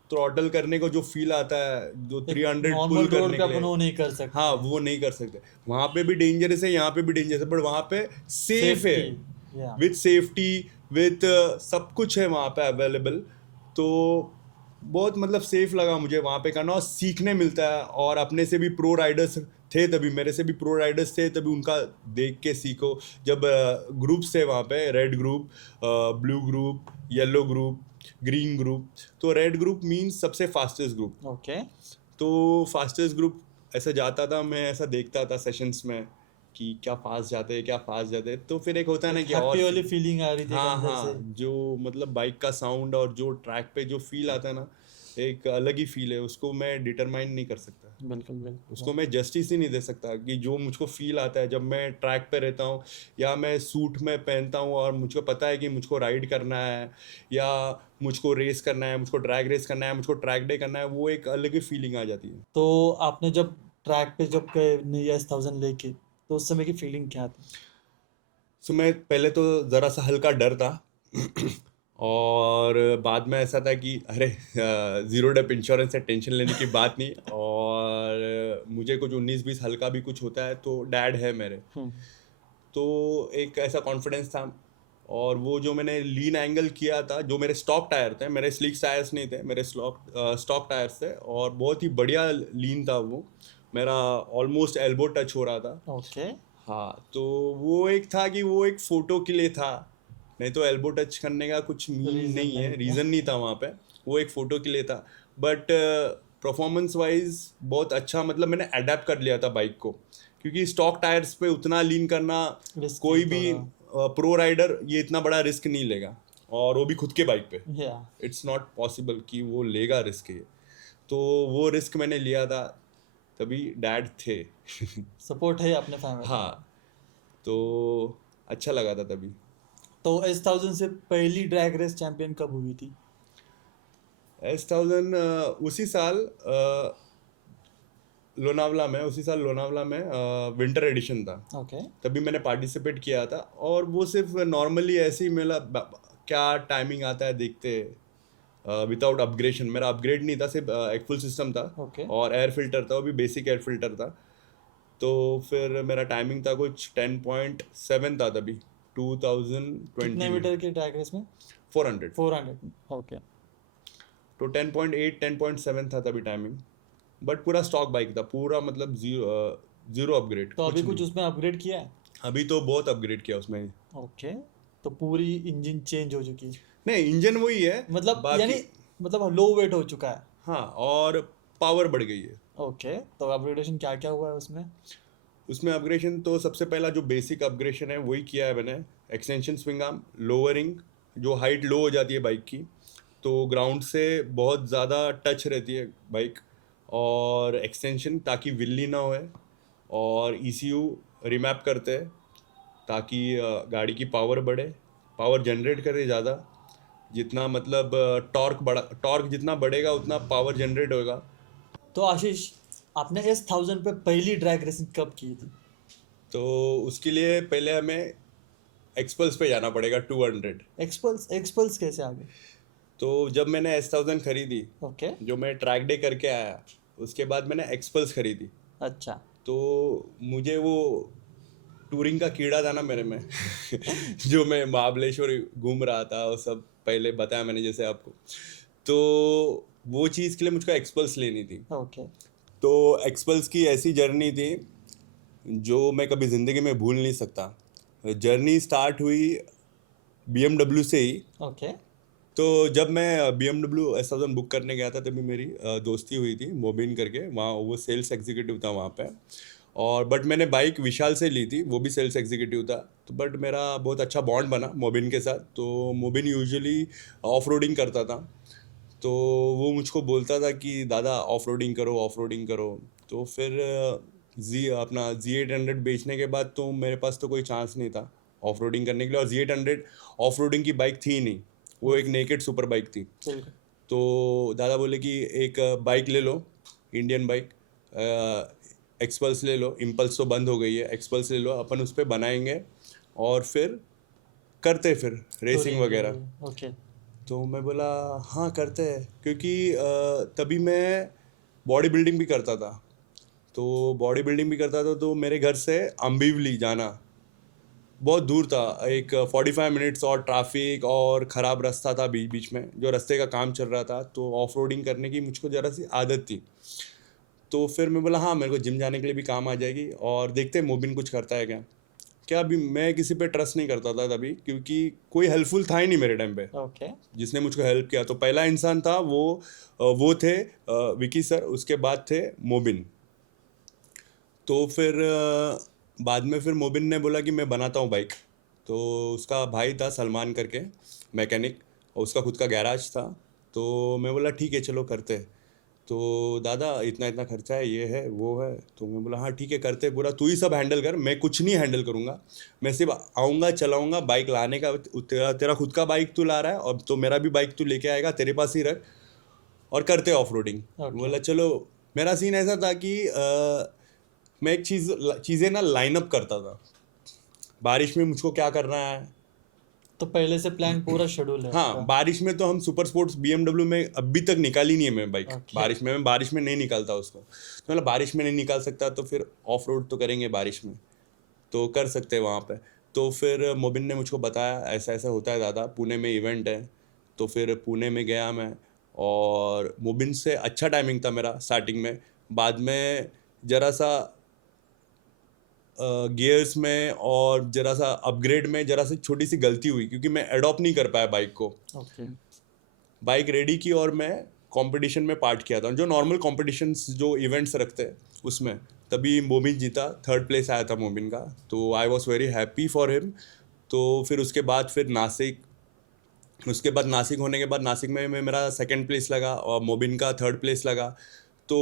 थ्रॉटल करने को जो फील आता है, जो एक 300 नॉर्मल पुल रोड करने पे के अपन लिए, वो नहीं कर हाँ सकते। वो नहीं कर सकते। वहाँ पे भी डेंजरस है, यहाँ पे भी डेंजरस है, बट वहाँ पे सेफ है, सेफ्टी। या। विथ सेफ्टी, विथ सब कुछ है वहाँ पे अवेलेबल। तो बहुत मतलब सेफ लगा मुझे वहाँ पे करना, और सीखने मिलता है, और अपने से भी प्रो राइडर्स थे तभी, मेरे से भी प्रो राइडर्स थे तभी, उनका देख के सीखो। जब ग्रुप्स थे वहाँ पे, red group, blue group, yellow group, green group. तो रेड ग्रुप मीन्स सबसे फास्टेस्ट ग्रुप। ओके। तो फास्टेस्ट ग्रुप ऐसा जाता था, मैं ऐसा देखता था सेशंस में कि क्या फास्ट जाते हैं, क्या फास्ट जाते हैं। तो फिर एक होता है ना एक कि हैप्पी और वाली फीलिंग आ रही थी एक हाँ अंदर हाँ, से। जो मतलब बाइक का साउंड और जो ट्रैक पे जो फील आता है ना, एक अलग ही फील है, उसको मैं डिटरमाइन नहीं कर सकता, बिल्कुल बिल्कुल। उसको मैं जस्टिस ही नहीं दे सकता। कि जो मुझको फील आता है जब मैं ट्रैक पे रहता हूँ, या मैं सूट में पहनता हूँ और मुझको पता है कि मुझको राइड करना है, या मुझको रेस करना है, मुझको ड्रैग रेस करना है, मुझको ट्रैक डे करना है, वो एक अलग ही फीलिंग आ जाती है। तो आपने जब ट्रैक पे जब गए NIA 1000 लेके, तो उस समय की फीलिंग क्या थी? सो मैं पहले तो ज़रा सा हल्का डर था और बाद में ऐसा था कि अरे ज़ीरो डेप इंश्योरेंस है, टेंशन लेने की बात नहीं। और मुझे कुछ 19-20 हल्का भी कुछ होता है तो डैड है मेरे, तो एक ऐसा कॉन्फिडेंस था। और वो जो मैंने लीन एंगल किया था, जो मेरे स्टॉक टायर थे, मेरे स्लिक टायर्स नहीं थे, मेरे स्टॉक टायर्स थे, और बहुत ही बढ़िया लीन था वो। मेरा ऑलमोस्ट एल्बो टच हो रहा था। ओके। हाँ, तो वो एक था कि वो एक फोटो के लिए था, नहीं तो एल्बो टच करने का कुछ मीन रीजन नहीं है, नहीं रीज़न था। नहीं था वहाँ पे। वो एक फ़ोटो के लिए था। बट परफॉर्मेंस वाइज बहुत अच्छा, मतलब मैंने अडेप्ट कर लिया था बाइक को, क्योंकि स्टॉक टायर्स पे उतना लीन करना रिस्की कोई भी थोड़ा। प्रो राइडर ये इतना बड़ा रिस्क नहीं लेगा, और वो भी खुद के बाइक पे। या इट्स नॉट पॉसिबल कि वो लेगा रिस्क ये। तो वो रिस्क मैंने लिया था, तभी डैड थे। सपोर्ट है अपने फैमिली हाँ, का। तो अच्छा लगा था तभी। तो S1000 से पहली ड्रैग रेस चैंपियन कब हुई थी? S1000 उसी साल लोनावला में विंटर एडिशन था, ओके। तभी मैंने पार्टिसिपेट किया था। और वो सिर्फ नॉर्मली ऐसे ही मेरा क्या टाइमिंग आता है देखते, विदाउट अपग्रेडेशन। मेरा अपग्रेड नहीं था, सिर्फ एक फुल सिस्टम था, ओके। और एयर फिल्टर था, वो भी बेसिक एयर फिल्टर था। तो फिर मेरा टाइमिंग था कुछ 10.7 था तभी, 2020 कितने में, मीटर की ड्रैग रेस में? 400। 400। ओके। तो 10.8 10.7 था तभी टाइमिंग। बट पूरा स्टॉक बाइक था, पूरा मतलब जीरो अपग्रेड तो अभी कुछ कुछ नहीं। उसमें अपग्रेड किया है? अभी तो बहुत अपग्रेड किया उसमें। ओके। तो पूरी इंजन चेंज हो चुकी है? नहीं, इंजन वही है, मतलब यानी बाकी। मतलब लो वेट हो चुका है? हाँ, और पावर बढ़ गई है। ओके। तो अपग्रेडेशन क्या क्या हुआ है उसमें? उसमें अपग्रेडेशन तो सबसे पहला जो बेसिक अपग्रेडेशन है वही किया है मैंने। एक्सटेंशन स्विंग आर्म, लोअरिंग, जो हाइट लो हो जाती है बाइक की, तो ग्राउंड से बहुत ज़्यादा टच रहती है बाइक, और एक्सटेंशन ताकि विल्ली ना होए। और ECU रिमैप करते हैं ताकि गाड़ी की पावर बढ़े, पावर जनरेट करे ज़्यादा। जितना मतलब टॉर्क जितना बढ़ेगा उतना पावर जनरेट होगा। तो आशीष, आपने S1000 पे पहली ड्रैग रेसिंग कब की थी? तो उसके लिए पहले हमें एक्सपल्स पे जाना पड़ेगा, 200। एक्सपल्स एक्सपल्स कैसे आ गए? तो जब मैंने S1000 खरीदी, ओके। जो मैं ट्रैक डे करके आया, उसके बाद मैंने एक्सपल्स खरीदी। अच्छा। तो मुझे वो टूरिंग का कीड़ा था ना मेरे में, जो मैं महाबलेश्वर घूम रहा था, वो सब पहले बताया मैंने जैसे आपको। तो वो चीज़ के लिए मुझको एक्सपल्स लेनी थी। ओके। तो एक्सपल्स की ऐसी जर्नी थी जो मैं कभी ज़िंदगी में भूल नहीं सकता। जर्नी स्टार्ट हुई BMW से ही। ओके। तो जब मैं BMW S1000 बुक करने गया था, तभी मेरी दोस्ती हुई थी मोबिन करके, वहाँ वो सेल्स एग्जीक्यूटिव था वहाँ पे। और बट मैंने बाइक विशाल से ली थी, वो भी सेल्स एग्जीक्यूटिव था। तो बट मेरा बहुत अच्छा बॉन्ड बना मोबिन के साथ। तो मोबिन यूजुअली ऑफ रोडिंग करता था, तो वो मुझको बोलता था कि दादा ऑफ रोडिंग करो, ऑफ रोडिंग करो। तो फिर Z800 बेचने के बाद तो मेरे पास तो कोई चांस नहीं था ऑफ रोडिंग करने के लिए। और Z800 ऑफ रोडिंग की बाइक थी ही नहीं, वो एक नेकेड सुपर बाइक थी। बिल्कुल। तो दादा बोले कि एक बाइक ले लो, इंडियन बाइक, एक्सपल्स ले लो। इम्पल्स तो बंद हो गई है, एक्सपल्स ले लो, अपन उस पर बनाएंगे और फिर करते फिर रेसिंग वगैरह। ओके। तो मैं बोला हाँ करते हैं, क्योंकि तभी मैं बॉडी बिल्डिंग भी करता था। तो बॉडी बिल्डिंग भी करता था, तो मेरे घर से अम्बिवली जाना बहुत दूर था, एक 45 मिनट्स, और ट्रैफिक और ख़राब रास्ता था बीच बीच में, जो रास्ते का काम चल रहा था। तो ऑफ रोडिंग करने की मुझको ज़रा सी आदत थी। तो फिर मैं बोला हाँ, मेरे को जिम जाने के लिए भी काम आ जाएगी, और देखते हैं मोबिन कुछ करता है क्या। क्या अभी मैं किसी पे ट्रस्ट नहीं करता था तभी, क्योंकि कोई हेल्पफुल था ही नहीं मेरे टाइम पे ओके। जिसने मुझको हेल्प किया। तो पहला इंसान था वो थे विकी सर, उसके बाद थे मोबिन। तो फिर बाद में फिर मोबिन ने बोला कि मैं बनाता हूँ बाइक। तो उसका भाई था सलमान करके, मैकेनिक, और उसका खुद का गैराज था। तो मैं बोला ठीक है चलो करते हैं। तो दादा इतना इतना खर्चा है, ये है वो है। तो मैं बोला हाँ ठीक है करते, पूरा तू ही सब हैंडल कर, मैं कुछ नहीं हैंडल करूँगा। मैं सिर्फ आऊँगा, चलाऊँगा, बाइक लाने का तेरा तेरा खुद का बाइक तू ला रहा है, और तो मेरा भी बाइक तू लेके आएगा, तेरे पास ही रख, और करते ऑफ रोडिंग। ओके। बोला चलो। मेरा सीन ऐसा था कि मैं एक चीज़ें ना लाइन अप करता था। बारिश में मुझको क्या करना है, तो पहले से प्लान पूरा शेड्यूल है हाँ, आपका। बारिश में तो हम सुपर स्पोर्ट्स BMW में अभी तक निकाली नहीं है मैं बाइक। Okay. बारिश में नहीं निकालता उसको, तो मतलब बारिश में नहीं निकाल सकता तो फिर ऑफ रोड तो करेंगे बारिश में, तो कर सकते हैं वहाँ पे। तो फिर मोबिन ने मुझको बताया ऐसा ऐसा होता है दादा, पुणे में इवेंट है। तो फिर पुणे में गया मैं, और मोबिन से अच्छा टाइमिंग था मेरा स्टार्टिंग में। बाद में जरा सा गियर्स में और जरा सा अपग्रेड में जरा सी छोटी सी गलती हुई, क्योंकि मैं अडॉप्ट नहीं कर पाया बाइक को। ओके। बाइक रेडी की और मैं कंपटीशन में पार्ट किया था, जो नॉर्मल कॉम्पिटिशन्स जो इवेंट्स रखते हैं उसमें। तभी मोबिन जीता, 3rd प्लेस आया था मोबिन का, तो I was very happy for him. तो फिर उसके बाद नासिक होने के बाद नासिक में मेरा 2nd प्लेस लगा और मोबिन का 3rd प्लेस लगा। तो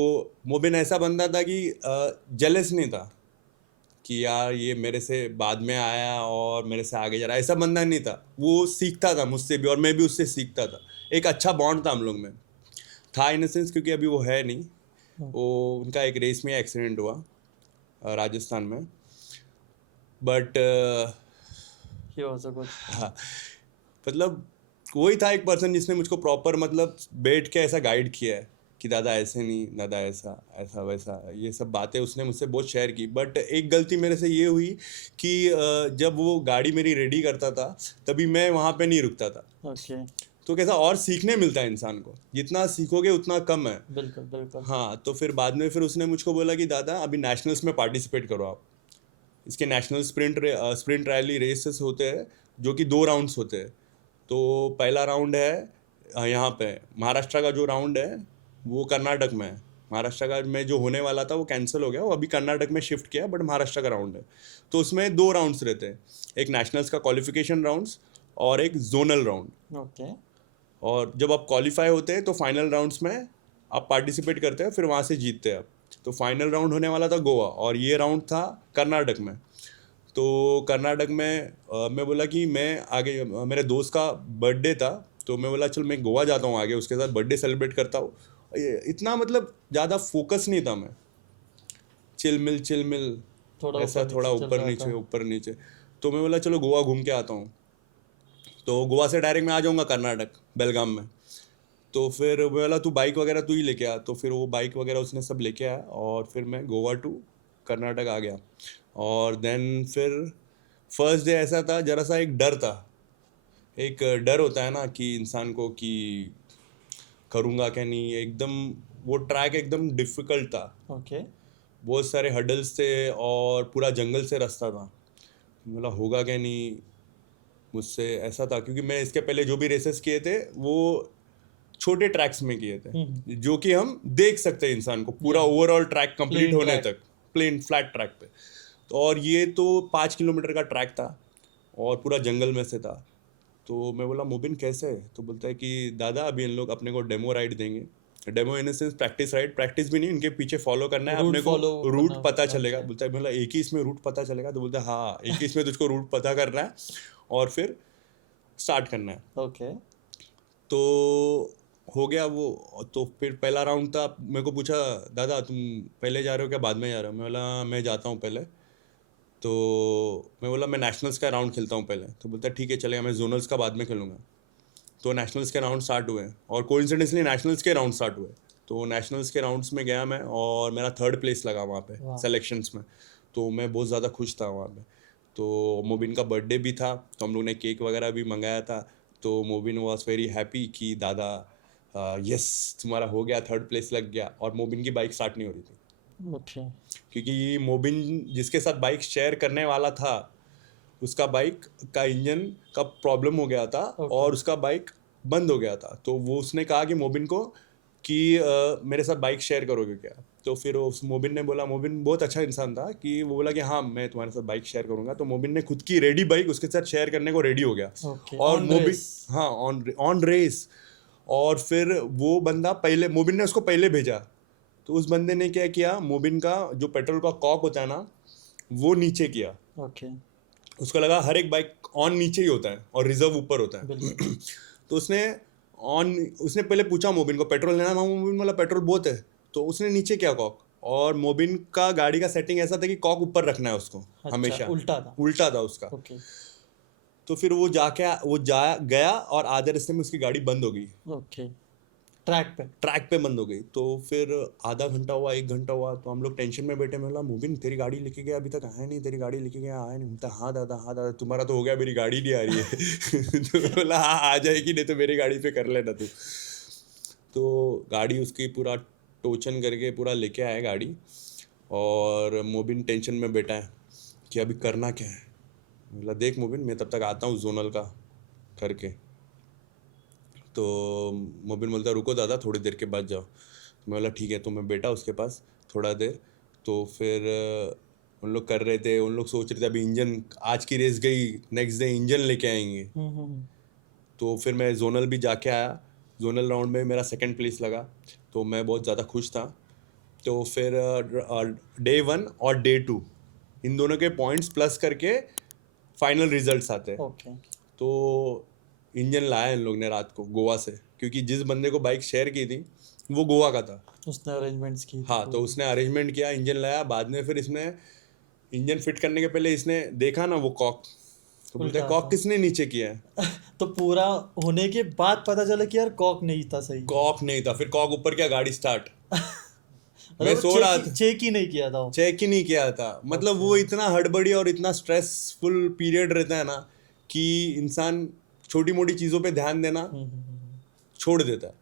मोबिन ऐसा बंदा था कि जेलस नहीं था कि यार ये मेरे से बाद में आया और मेरे से आगे जा रहा है, ऐसा बंदा नहीं था। वो सीखता था मुझसे भी और मैं भी उससे सीखता था। एक अच्छा बॉन्ड था हम लोग में, था इन सेंस, क्योंकि अभी वो है नहीं। वो उनका एक रेस में एक्सीडेंट हुआ राजस्थान में, but he was a good. हाँ, मतलब वही था एक पर्सन जिसने मुझको प्रॉपर मतलब बैठ के ऐसा गाइड किया है कि दादा ऐसे नहीं, दादा ऐसा ऐसा वैसा, ये सब बातें उसने मुझसे बहुत शेयर की। बट एक गलती मेरे से ये हुई कि जब वो गाड़ी मेरी रेडी करता था तभी मैं वहाँ पे नहीं रुकता था। ओके। तो कैसा और सीखने मिलता है इंसान को, जितना सीखोगे उतना कम है। बिल्कुल बिल्कुल। हाँ, तो फिर बाद में फिर उसने मुझको बोला कि दादा अभी नेशनल्स में पार्टिसिपेट करो आप। इसके नेशनल स्प्रिंट रैली रेसेस होते हैं, जो कि 2 राउंड्स होते हैं। तो पहला राउंड है यहाँ पे महाराष्ट्र का, जो राउंड है वो कर्नाटक में है। महाराष्ट्र का में जो होने वाला था वो कैंसिल हो गया, वो अभी कर्नाटक में शिफ्ट किया, बट महाराष्ट्र का राउंड है। तो उसमें 2 राउंड्स रहते हैं, एक नेशनल्स का क्वालिफिकेशन राउंड्स और एक जोनल राउंड। ओके। और जब आप क्वालिफाई होते हैं तो फाइनल राउंड्स में आप पार्टिसिपेट करते हैं, फिर वहाँ से जीतते हैं आप। तो फाइनल राउंड होने वाला था गोवा और ये राउंड था कर्नाटक में। तो कर्नाटक में मैं बोला कि मैं आगे, मेरे दोस्त का बर्थडे था, तो मैं बोला चल मैं गोवा जाता हूँ आगे, उसके साथ बर्थडे सेलिब्रेट करता हूँ। इतना मतलब ज़्यादा फोकस नहीं था मैं, चिल मिल थोड़ा ऐसा, ऊपर थोड़ा नीचे चल ऊपर रहा नीचे था। ऊपर नीचे। तो मैं बोला चलो गोवा घूम के आता हूँ। तो गोवा से डायरेक्ट मैं आ जाऊँगा कर्नाटक, बेलगाम में। तो फिर वो बोला तू बाइक वगैरह तू ही लेके आ। तो फिर वो बाइक वगैरह उसने सब लेके आया और फिर मैं गोवा टू कर्नाटक आ गया। और देन फिर फर्स्ट डे ऐसा था, जरा सा एक डर था। एक डर होता है ना कि इंसान को कि करूँगा क्या नहीं, एकदम वो ट्रैक एकदम डिफ़िकल्ट था। ओके। बहुत सारे हडल्स थे और पूरा जंगल से रास्ता था। बोला होगा क्या नहीं मुझसे, ऐसा था। क्योंकि मैं इसके पहले जो भी रेसेस किए थे वो छोटे ट्रैक्स में किए थे, जो कि हम देख सकते हैं इंसान को पूरा ओवरऑल ट्रैक कंप्लीट Plain होने track. तक, प्लेन फ्लैट ट्रैक पे। तो और ये तो 5 किलोमीटर का ट्रैक था और पूरा जंगल में से था। तो मैं बोला मोबिन कैसे है? तो बोलता है कि दादा अभी इन लोग अपने को डेमो राइड देंगे। Demo in sense practice ride, practice भी नहीं, इनके पीछे फॉलो करना है Route अपने को, follow रूट करना पता होता है, चलेगा। okay. बोलता है, बोला एक ही इसमें रूट पता चलेगा? तो बोलता है हाँ, एक ही इसमें तुझको रूट पता करना है और फिर स्टार्ट करना है। ओके। तो हो गया वो। तो फिर पहला राउंड था, मेरे को पूछा दादा तुम पहले जा रहे हो क्या बाद में जा रहे हो? मैं बोला मैं जाता हूँ पहले। तो मैं बोला मैं नेशनल्स का राउंड खेलता हूँ पहले। तो बोलता है ठीक है चलेगा, मैं जोनल्स का बाद में खेलूँगा। तो नेशनल्स के राउंड स्टार्ट हुए और कोइंसिडेंटली नेशनल्स के राउंड स्टार्ट हुए। तो नेशनल्स के राउंड्स में गया मैं और मेरा 3rd प्लेस लगा वहाँ पे वाह। सेलेक्शंस में। तो मैं बहुत ज़्यादा खुश था वहाँ पे। तो मोबिन का बर्थडे भी था, तो हम लोग ने केक वगैरह भी मंगाया था। तो मोबिन वॉज वेरी हैप्पी कि दादा यस तुम्हारा हो गया, 3rd प्लेस लग गया। और मोबिन की बाइक स्टार्ट नहीं हो रही थी, ओके। क्योंकि मोबिन जिसके साथ बाइक शेयर करने वाला था उसका बाइक का इंजन का प्रॉब्लम हो गया था और उसका बाइक बंद हो गया था। तो वो उसने कहा कि मोबिन को कि मेरे साथ बाइक शेयर करोगे क्या? तो फिर उस मोबिन ने बोला, मोबिन बहुत अच्छा इंसान था कि वो बोला कि हाँ मैं तुम्हारे साथ बाइक शेयर करूंगा। तो मोबिन ने खुद की रेडी बाइक उसके साथ शेयर करने को रेडी हो गया। ओके। और ऑन मोबिन, रेस। हाँ ऑन रेस। और फिर वो बंदा पहले, मोबिन ने उसको पहले भेजा। तो उस बंदे ने क्या किया, मोबिन का जो पेट्रोल का कॉक होता है ना वो नीचे किया। ओके। उसको लगा हर एक बाइक ऑन नीचे ही होता है और रिजर्व ऊपर होता है। बिल्कुल। तो उसने पहले पूछा मोबिन को पेट्रोल लेना है? मोबिन बोला पेट्रोल बहुत है। तो उसने नीचे किया कॉक, और मोबिन का गाड़ी का सेटिंग ऐसा था कि कॉक ऊपर रखना है उसको अच्छा, हमेशा, उल्टा था। उल्टा था उसका। ओके। तो फिर वो गया और आधे रास्ते में उसकी गाड़ी बंद हो गई, ओके, ट्रैक पे बंद हो गई। तो फिर आधा घंटा हुआ, 1 घंटा हुआ, तो हम लोग टेंशन में बैठे। मैं बोला मोबिन तेरी गाड़ी लेके गया, अभी तक आया नहीं, तेरी गाड़ी लेके गया आया नहीं। बोलता हाँ दादा तुम्हारा तो हो गया, मेरी गाड़ी नहीं आ रही है। तो मैं बोला हाँ आ जाएगी, नहीं तो मेरी गाड़ी पे कर लेना तू। तो गाड़ी उसकी पूरा टोचन करके पूरा लेके आया गाड़ी, और मोबिन टेंशन में बैठा है कि अभी करना क्या है। बोला देख मोबिन मैं तब तक आता हूँ जोनल का करके। तो मोबिन बोलता रुको दादा थोड़ी देर के बाद जाओ। मैं बोला ठीक है। तो मैं बैठा उसके पास थोड़ा देर। तो फिर उन लोग कर रहे थे, उन लोग सोच रहे थे अभी इंजन, आज की रेस गई, नेक्स्ट डे इंजन लेके आएंगे। तो फिर मैं जोनल भी जाके आया। जोनल राउंड में मेरा सेकंड प्लेस लगा, तो मैं बहुत ज़्यादा खुश था। तो फिर डे 1 और डे 2 इन दोनों के पॉइंट्स प्लस करके फाइनल रिजल्ट्स आते हैं। ओके, तो इंजन लाया इन लोग ने रात को गोवा से, क्योंकि जिस बंदे को बाइक शेयर की थी वो गोवा का था। उसने अरेंजमेंट्स की थी हाँ, तो उसने अरेंजमेंट किया, इंजन लाया। बाद में फिर इसने इंजन फिट करने के पहले इसने देखा ना वो कॉक, तो बोलते हैं उल्टा कॉक था। किसने नीचे किया है। तो पूरा होने के बाद पता चला कि यार कॉक नहीं था सही। कॉक नहीं था, फिर कॉक ऊपर किया, गाड़ी स्टार्ट। मैं मतलब सो रहा था, चेक ही नहीं किया था वो। चेक ही नहीं किया था। मतलब वो इतना हड़बड़ी और इतना स्ट्रेसफुल पीरियड रहता है ना कि इंसान छोटी मोटी चीज़ों पे ध्यान देना छोड़ देता है।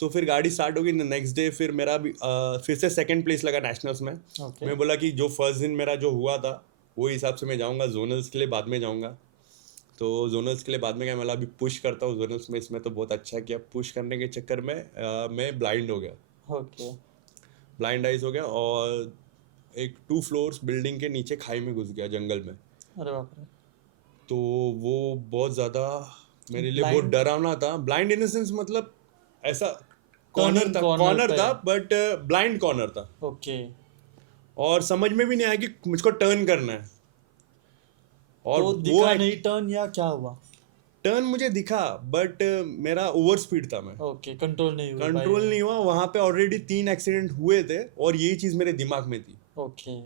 तो फिर गाड़ी स्टार्ट होगी नेक्स्ट डे। फिर मेरा भी फिर से सेकंड प्लेस लगा नेशनल्स में। ओके, मैं बोला कि जो फर्स्ट दिन मेरा जो हुआ था वो हिसाब से मैं जाऊंगा, जोनल्स के लिए बाद में जाऊंगा। तो जोनल्स के लिए बाद में क्या, मैं अभी पुश करता हूँ जोनल्स में। इसमें तो बहुत अच्छा किया, पुश करने के चक्कर में मैं ब्लाइंड हो गया, ओके, ब्लाइंड आइज हो गया, और एक 2 फ्लोर्स बिल्डिंग के नीचे खाई में घुस गया जंगल में। अरे बाप रे। तो वो बहुत ज़्यादा मेरे लिए बहुत Blind- डरावना था। ब्लाइंड इन सेंस मतलब ऐसा कॉर्नर Turning था, corner कॉर्नर पे। था बट ब्लाइंड कॉर्नर था, ओके, और समझ में भी नहीं आया कि मुझको टर्न करना है। और तो वो दिखा नहीं टर्न या क्या हुआ? टर्न मुझे दिखा बट मेरा ओवर स्पीड था, मैं ओके, कंट्रोल नहीं हुई कंट्रोल नहीं हुआ। वहां पे ऑलरेडी 3 एक्सीडेंट हुए थे, और यही चीज मेरे दिमाग में थी ओके,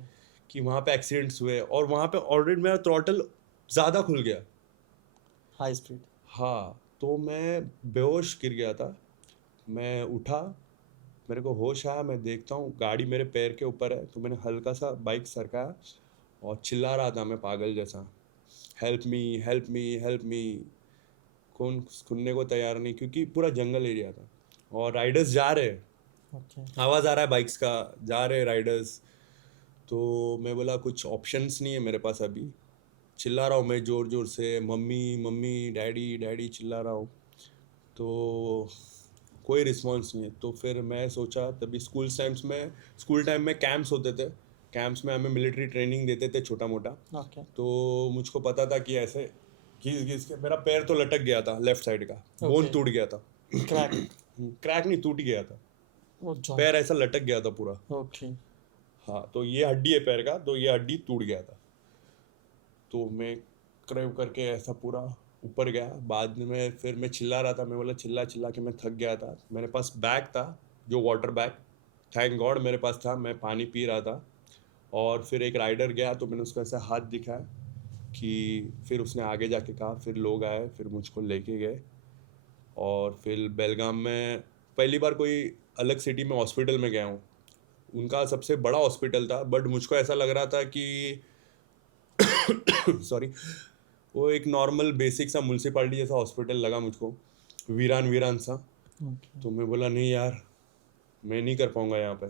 कि वहां पे एक्सीडेंट्स हुए, और वहां पे ऑलरेडी मेरा थ्रॉटल ज्यादा खुल गया। High speed. हाँ, तो मैं बेहोश गिर गया था। मैं उठा, मेरे को होश आया, मैं देखता हूँ गाड़ी मेरे पैर के ऊपर है। तो मैंने हल्का सा बाइक सरकाया और चिल्ला रहा था मैं पागल जैसा, help me help me help me. कौन सुनने को तैयार नहीं, क्योंकि पूरा जंगल एरिया था और राइडर्स जा रहे हैं, ओके, आवाज़ आ रहा है बाइक्स का, जा रहे राइडर्स। तो मैं बोला कुछ ऑप्शंस नहीं है मेरे पास अभी। चिल्ला रहा हूँ मैं ज़ोर ज़ोर से, मम्मी मम्मी डैडी डैडी चिल्ला रहा हूँ। तो कोई रिस्पॉन्स नहीं है। तो फिर मैं सोचा, तभी स्कूल टाइम में कैंप्स होते थे, कैंप्स में हमें मिलिट्री ट्रेनिंग देते थे छोटा मोटा। ओके, तो मुझको पता था कि ऐसे घिस घिस के मेरा पैर तो लटक गया था, लेफ्ट साइड का बोन Okay. टूट गया था। क्रैक। क्रैक नहीं, टूट गया था, वो जॉइंट। पैर ऐसा लटक गया था पूरा। ओके, हाँ, तो ये हड्डी है पैर का, तो ये हड्डी टूट गया था। तो मैं क्रैव करके ऐसा पूरा ऊपर गया। बाद में फिर मैं चिल्ला रहा था, मैं बोला चिल्ला चिल्ला के मैं थक गया था। मेरे पास बैग था, जो वाटर बैग, थैंक गॉड मेरे पास था। मैं पानी पी रहा था, और फिर एक राइडर गया तो मैंने उसको ऐसा हाथ दिखाया कि, फिर उसने आगे जाके कहा, फिर लोग आए, फिर मुझको लेके गए। और फिर बेलगाम में पहली बार कोई अलग सिटी में हॉस्पिटल में गया हूँ। उनका सबसे बड़ा हॉस्पिटल था, बट मुझको ऐसा लग रहा था कि सॉरी, वो एक नॉर्मल बेसिक सा म्यूनसिपालिटी जैसा हॉस्पिटल लगा मुझको, वीरान वीरान सा। ओके, तो मैं बोला नहीं यार, मैं नहीं कर पाऊँगा यहाँ पे।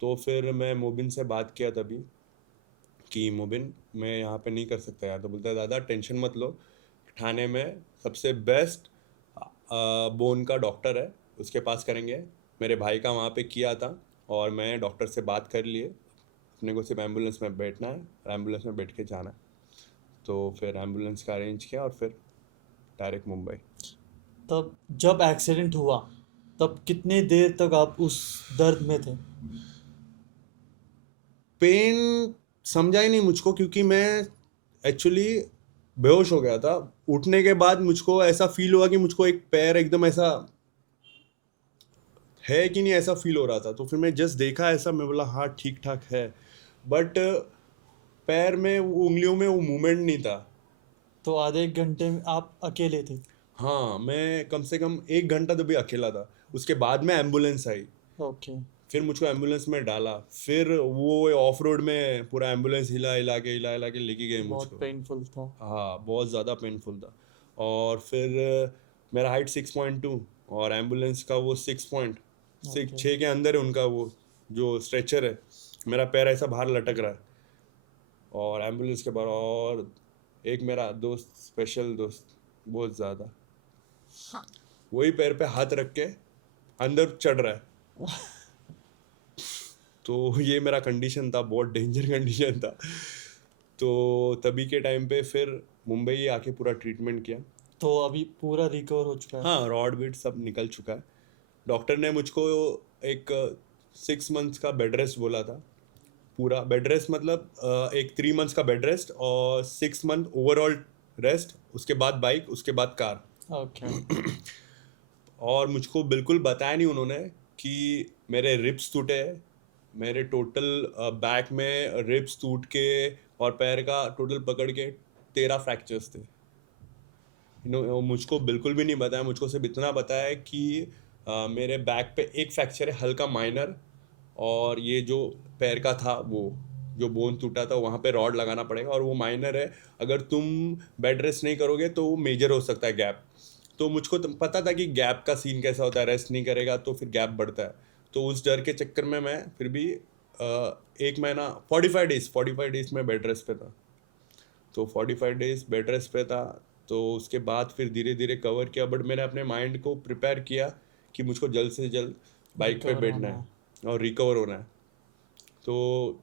तो फिर मैं मोबिन से बात किया तभी कि मोबिन मैं यहाँ पे नहीं कर सकता यार। तो बोलता है दादा टेंशन मत लो, ठाणे में सबसे बेस्ट बोन का डॉक्टर है, उसके पास करेंगे। मेरे भाई का वहाँ पे किया था, और मैं डॉक्टर से बात कर लिए। अपने को सिर्फ एम्बुलेंस में बैठना है, एम्बुलेंस में बैठ के जाना है। तो फिर एम्बुलेंस का अरेंज किया, और फिर डायरेक्ट मुंबई। तब जब एक्सीडेंट हुआ तब कितने देर तक आप उस दर्द में थे? पेन समझा ही नहीं मुझको, क्योंकि मैं एक्चुअली बेहोश हो गया था। उठने के बाद मुझको ऐसा फील हुआ कि मुझको एक पैर एकदम ऐसा है कि नहीं, ऐसा फील हो रहा था। तो फिर मैं जस्ट देखा ऐसा, मैं बोला हाँ ठीक ठाक है, बट पैर में वो उंगलियों में वो मूवमेंट नहीं था। तो आधे एक घंटे में आप अकेले थे? हाँ, मैं कम से कम 1 घंटा तो भी अकेला था। उसके बाद में एम्बुलेंस आई, ओके। फिर मुझको एम्बुलेंस में डाला, फिर वो ऑफ रोड में पूरा एम्बुलेंस हिला हिला के लेके गए बहुत मुझको। पेनफुल था। हाँ, बहुत ज़्यादा पेनफुल था। और फिर मेरा हाइट 6.2 और एम्बुलेंस का वो 6.6 ओके। 6 के अंदर है उनका वो जो स्ट्रेचर है। मेरा पैर ऐसा बाहर लटक रहा है और एम्बुलेंस के बाहर, और एक मेरा दोस्त, स्पेशल दोस्त, बहुत ज़्यादा, वही पैर पे हाथ रख के अंदर चढ़ रहा है। तो ये मेरा कंडीशन था, बहुत डेंजर कंडीशन था। तो तभी के टाइम पे फिर मुंबई आके पूरा ट्रीटमेंट किया। तो अभी पूरा रिकवर हो चुका है? हाँ, रॉड बीट सब निकल चुका है। डॉक्टर ने मुझको एक 6 मंथ्स का बेड रेस्ट बोला था। पूरा बेड रेस्ट मतलब एक 3 मंथ्स का बेड रेस्ट और 6 मंथ ओवरऑल रेस्ट, उसके बाद बाइक, उसके बाद कार। ओके। और मुझको बिल्कुल बताया नहीं उन्होंने कि मेरे रिब्स टूटे हैं, मेरे टोटल बैक में रिब्स टूट के और पैर का टोटल पकड़ के 13 फ्रैक्चर्स थे। मुझको बिल्कुल भी नहीं बताया, मुझको सिर्फ इतना बताया कि मेरे बैक पे एक फ्रैक्चर है हल्का माइनर, और ये जो पैर का था वो जो बोन टूटा था वहाँ पे रॉड लगाना पड़ेगा, और वो माइनर है। अगर तुम बेड रेस्ट नहीं करोगे तो वो मेजर हो सकता है, गैप। तो मुझको पता था कि गैप का सीन कैसा होता है, रेस्ट नहीं करेगा तो फिर गैप बढ़ता है। तो उस डर के चक्कर में मैं फिर भी 1 महीना 45 डेज में बेड रेस्ट पे था। तो 45 डेज बेड रेस्ट पे था। तो उसके बाद फिर धीरे धीरे कवर किया, बट मैंने अपने माइंड को प्रिपेयर किया कि मुझको जल्द से जल्द बाइक पे रिकवर बैठना होना है। है और रिकवर होना है। तो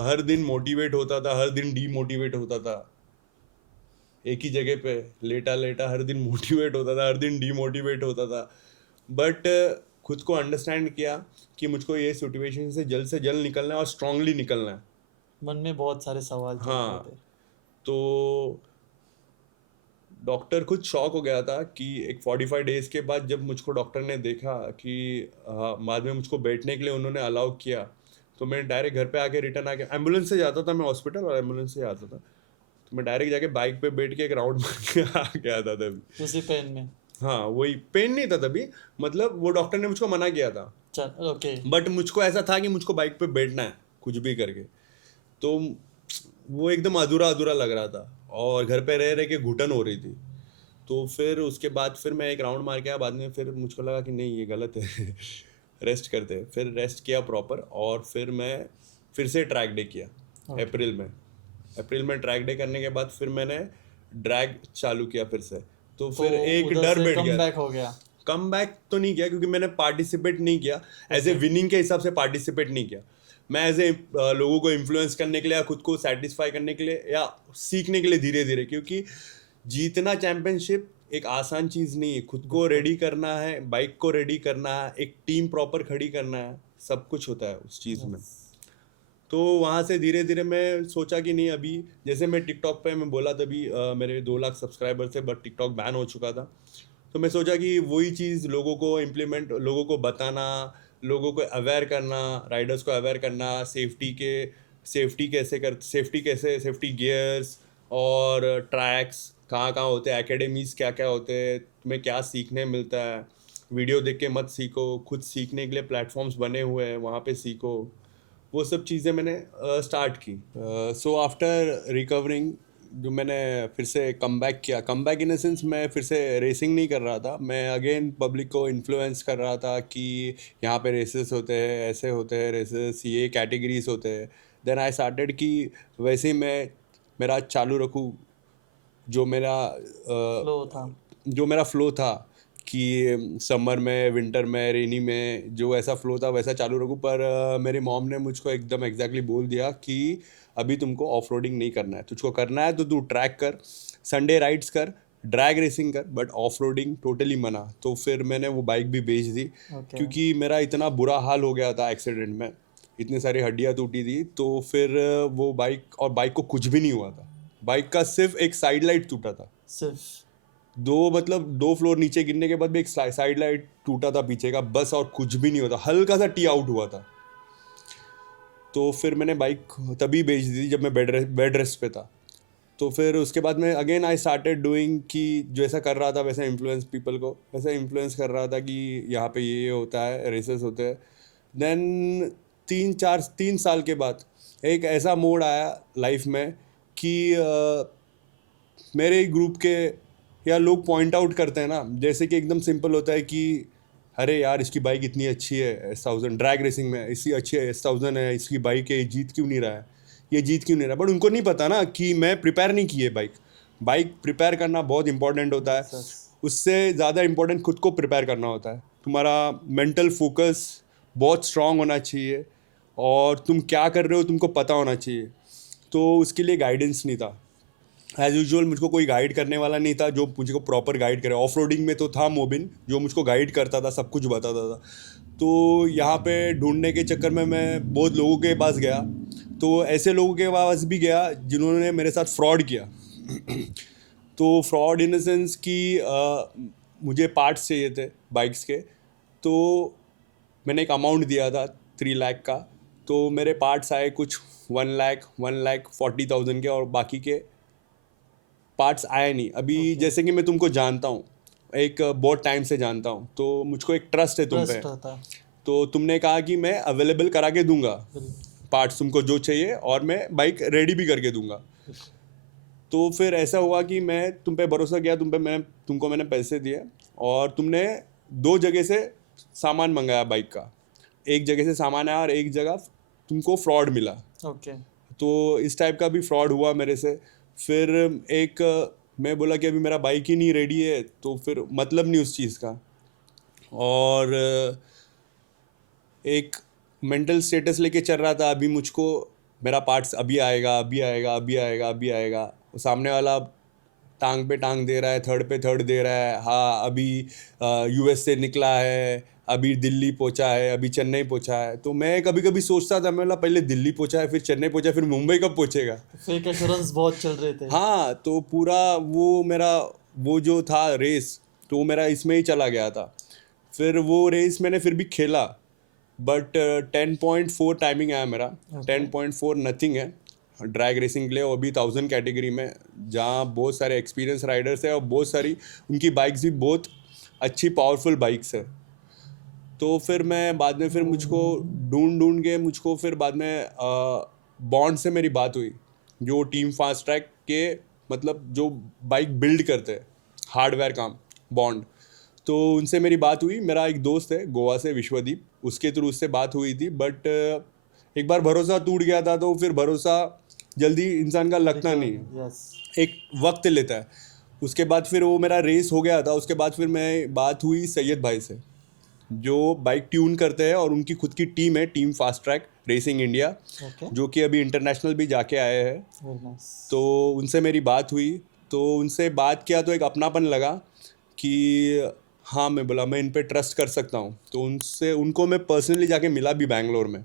हर दिन मोटिवेट होता था, हर दिन डीमोटिवेट होता था, एक ही जगह पे लेटा लेटा हर दिन मोटिवेट होता था, हर दिन डीमोटिवेट होता था। बट खुद को अंडरस्टैंड किया कि मुझको ये सिचुएशन से जल्द निकलना है और स्ट्रांगली निकलना है। मन में बहुत सारे सवाल चल रहे हाँ, थे। तो डॉक्टर खुद शॉक हो गया था कि एक 45 डेज के बाद जब मुझको डॉक्टर ने देखा कि बाद में मुझको बैठने के लिए उन्होंने अलाउ किया, तो मैं डायरेक्ट घर पे आके रिटर्न आके एम्बुलेंस से जाता था मैं हॉस्पिटल, और एम्बुलेंस से आता था। तो मैं डायरेक्ट जाके बाइक पे बैठ के एक राउंड मार के आ गया था तभी। उसी पेन में? हाँ, वही पेन नहीं था तभी, मतलब वो डॉक्टर ने मुझको मना किया था, चल ओके। बट मुझको ऐसा था कि मुझको बाइक पे बैठना है कुछ भी करके। तो वो एकदम अधूरा अधूरा लग रहा था और घर पे रह रह के घुटन हो रही थी। तो फिर उसके बाद फिर मैं एक राउंड मार के आया, बाद में फिर मुझको लगा कि नहीं ये गलत है। रेस्ट करते हैं, फिर रेस्ट किया प्रॉपर, और फिर मैं फिर से ट्रैक डे किया Okay. अप्रैल में ट्रैक डे करने के बाद फिर मैंने ड्रैग चालू किया फिर से। तो तो फिर एक उधर डर से बैठ कम गया। बैक हो गया? कम बैक तो नहीं किया क्योंकि मैंने पार्टिसिपेट नहीं किया, एज ए Okay. विनिंग के हिसाब से पार्टिसिपेट नहीं किया। मैं एज ए लोगों को इन्फ्लुएंस करने के लिए या खुद को सेटिस्फाई करने के लिए या सीखने के लिए धीरे धीरे, क्योंकि जीतना चैंपियनशिप एक आसान चीज़ नहीं है। खुद को रेडी करना है, बाइक को रेडी करना है, एक टीम प्रॉपर खड़ी करना है, सब कुछ होता है उस चीज़ में। तो वहाँ से धीरे धीरे मैं सोचा कि नहीं, अभी जैसे मैं टिकटॉक पे मैं बोला तभी मेरे 2 लाख सब्सक्राइबर थे, बट टिकटॉक बैन हो चुका था। तो मैं सोचा कि वही चीज़ लोगों को इम्प्लीमेंट, लोगों को बताना, लोगों को अवेयर करना, राइडर्स को अवेयर करना, सेफ्टी गियर्स और ट्रैक्स कहाँ कहाँ होते हैं, एकेडमीज़ क्या क्या होते हैं, तुम्हें क्या सीखने मिलता है। वीडियो देख के मत सीखो, खुद सीखने के लिए प्लेटफॉर्म्स बने हुए हैं, वहाँ पे सीखो। वो सब चीज़ें मैंने स्टार्ट की। सो आफ्टर रिकवरिंग जो मैंने फिर से come back in the sense, मैं फिर से रेसिंग नहीं कर रहा था, मैं अगेन पब्लिक को इन्फ्लुएंस कर रहा था कि यहाँ पे रेसेस होते हैं, ऐसे होते हैं रेसेस, ये कैटेगरीज होते हैं। देन आई स्टार्टेड कि वैसे ही मैं मेरा चालू रखूँ, जो मेरा फ्लो था। जो मेरा फ्लो था कि समर में, विंटर में, रेनी में जो ऐसा फ्लो था वैसा चालू रखूँ। पर मेरी मॉम ने मुझको एकदम एग्जैक्टली बोल दिया कि अभी तुमको ऑफ रोडिंग नहीं करना है, तुझको करना है तो तू ट्रैक कर, संडे राइड्स कर, ड्रैग रेसिंग कर, बट ऑफ रोडिंग टोटली मना। तो फिर मैंने वो बाइक भी बेच दी, Okay. क्योंकि मेरा इतना बुरा हाल हो गया था एक्सीडेंट में, इतनी सारी हड्डियाँ टूटी थी। तो फिर वो बाइक को कुछ भी नहीं हुआ था, बाइक का सिर्फ एक साइड लाइट टूटा था। सिर्फ 2 फ्लोर नीचे गिरने के बाद भी एक साइड लाइट टूटा था पीछे का, बस, और कुछ भी नहीं होता, हल्का सा टी आउट हुआ था। तो फिर मैंने बाइक तभी बेच दी जब मैं बेड रेस्ट पे था। तो फिर उसके बाद में अगेन आई स्टार्टेड डूइंग कि जैसा कर रहा था वैसा इन्फ्लुएंस पीपल को, वैसा इन्फ्लुएंस कर रहा था कि यहाँ पे ये होता है, रेसेस होते हैं। देन 3 साल के बाद एक ऐसा मोड़ आया लाइफ में कि मेरे ग्रुप के या लोग पॉइंट आउट करते हैं ना, जैसे कि एकदम सिंपल होता है कि अरे यार इसकी बाइक इतनी अच्छी है S1000 ड्रैग रेसिंग में, इसकी अच्छी है S1000 है, इसकी बाइक है, जीत क्यों नहीं रहा है, ये जीत क्यों नहीं रहा। बट उनको नहीं पता ना कि मैं प्रिपेयर नहीं की है बाइक। बाइक प्रिपेयर करना बहुत इंपॉर्टेंट होता है, Yes. उससे ज़्यादा इंपॉर्टेंट खुद को प्रिपेयर करना होता है। तुम्हारा मेंटल फोकस बहुत स्ट्रांग होना चाहिए और तुम क्या कर रहे हो तुमको पता होना चाहिए। तो उसके लिए गाइडेंस नहीं था, एज यूजुअल मुझको कोई गाइड करने वाला नहीं था जो मुझको प्रॉपर गाइड करे। ऑफ रोडिंग में तो था मोबिन जो मुझको गाइड करता था, सब कुछ बताता था। तो यहाँ पे ढूंढने के चक्कर में मैं बहुत लोगों के पास गया, तो ऐसे लोगों के पास भी गया जिन्होंने मेरे साथ फ्रॉड किया। तो फ्रॉड इन द सेंस कि मुझे पार्ट्स चाहिए थे बाइक्स के, तो मैंने एक अमाउंट दिया था 3 लाख का, तो मेरे पार्ट्स आए कुछ 1,40,000 के, और बाकी के पार्ट्स आए नहीं अभी। Okay. जैसे कि मैं तुमको जानता हूँ, एक बहुत टाइम से जानता हूँ, तो मुझको एक ट्रस्ट है तुम पे। ट्रस्ट होता है। तो तुमने कहा कि मैं अवेलेबल करा के दूंगा बिल्कुल। पार्ट्स तुमको जो चाहिए, और मैं बाइक रेडी भी करके दूंगा। तो फिर ऐसा हुआ कि मैं तुम पे भरोसा किया, तुमको मैंने पैसे दिए, और तुमने 2 जगह से सामान मंगाया बाइक का। एक जगह से सामान आया और एक जगह तुमको फ्रॉड मिला। ओके। तो इस टाइप का भी फ्रॉड हुआ मेरे से। फिर एक मैं बोला कि अभी मेरा बाइक ही नहीं रेडी है, तो फिर मतलब नहीं उस चीज़ का। और एक मेंटल स्टेटस लेके चल रहा था, अभी मुझको मेरा पार्ट्स अभी आएगा, अभी आएगा, अभी आएगा, अभी आएगा। सामने वाला टांग पे टांग दे रहा है, थर्ड पे थर्ड दे रहा है। हाँ अभी US से निकला है, अभी दिल्ली पहुंचा है, अभी चेन्नई पहुंचा है। तो मैं कभी कभी सोचता था, मैं बोला पहले दिल्ली पहुंचा है, फिर चेन्नई पहुंचा, फिर मुंबई कब पहुंचेगा। फेक एश्योरेंस बहुत चल रहे थे। हाँ, तो पूरा वो मेरा वो जो था रेस, तो वो मेरा इसमें ही चला गया था। फिर वो रेस मैंने फिर भी खेला, बट 10.4 टाइमिंग आया मेरा। Okay. 10.4 नथिंग है ड्रैग रेसिंग के लिए, वो भी 1000 कैटेगरी में, जहाँ बहुत सारे एक्सपीरियंस राइडर्स है और बहुत सारी उनकी बाइक्स भी बहुत अच्छी पावरफुल बाइक्स है। तो फिर मैं बाद में फिर मुझको ढूंढ के मुझको फिर बाद में बॉन्ड से मेरी बात हुई, जो टीम फास्ट ट्रैक के मतलब जो बाइक बिल्ड करते हैं हार्डवेयर काम, बॉन्ड। तो उनसे मेरी बात हुई। मेरा एक दोस्त है गोवा से, विश्वदीप, उसके थ्रू उससे बात हुई थी। बट एक बार भरोसा टूट गया था, तो फिर भरोसा जल्दी इंसान का लगता नहीं है, यस। एक वक्त लेता है। उसके बाद फिर वो मेरा रेस हो गया था। उसके बाद फिर मैं बात हुई सैयद भाई से, जो बाइक ट्यून करते हैं, और उनकी खुद की टीम है, team fast track racing India, okay. जो कि अभी इंटरनेशनल भी जाके आए हैं। Very nice. तो उनसे मेरी बात हुई, तो उनसे बात किया तो एक अपनापन लगा कि हाँ, मैं बोला मैं इन पे ट्रस्ट कर सकता हूँ। तो उनको मैं पर्सनली जाके मिला भी, बैंगलोर में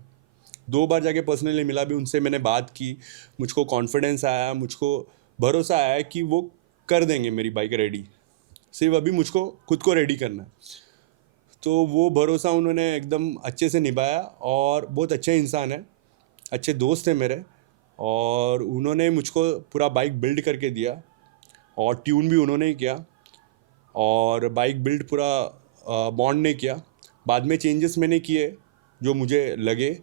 2 बार जाके पर्सनली मिला भी। उनसे मैंने बात की, मुझको कॉन्फिडेंस आया, मुझको भरोसा आया कि वो कर देंगे मेरी बाइक रेडी, सिर्फ अभी मुझको खुद को रेडी करना है। तो वो भरोसा उन्होंने एकदम अच्छे से निभाया, और बहुत अच्छे इंसान है, अच्छे दोस्त हैं मेरे। और उन्होंने मुझको पूरा बाइक बिल्ड करके दिया, और ट्यून भी उन्होंने ही किया, और बाइक बिल्ड पूरा बॉन्ड ने किया। बाद में चेंजेस मैंने किए जो मुझे लगे।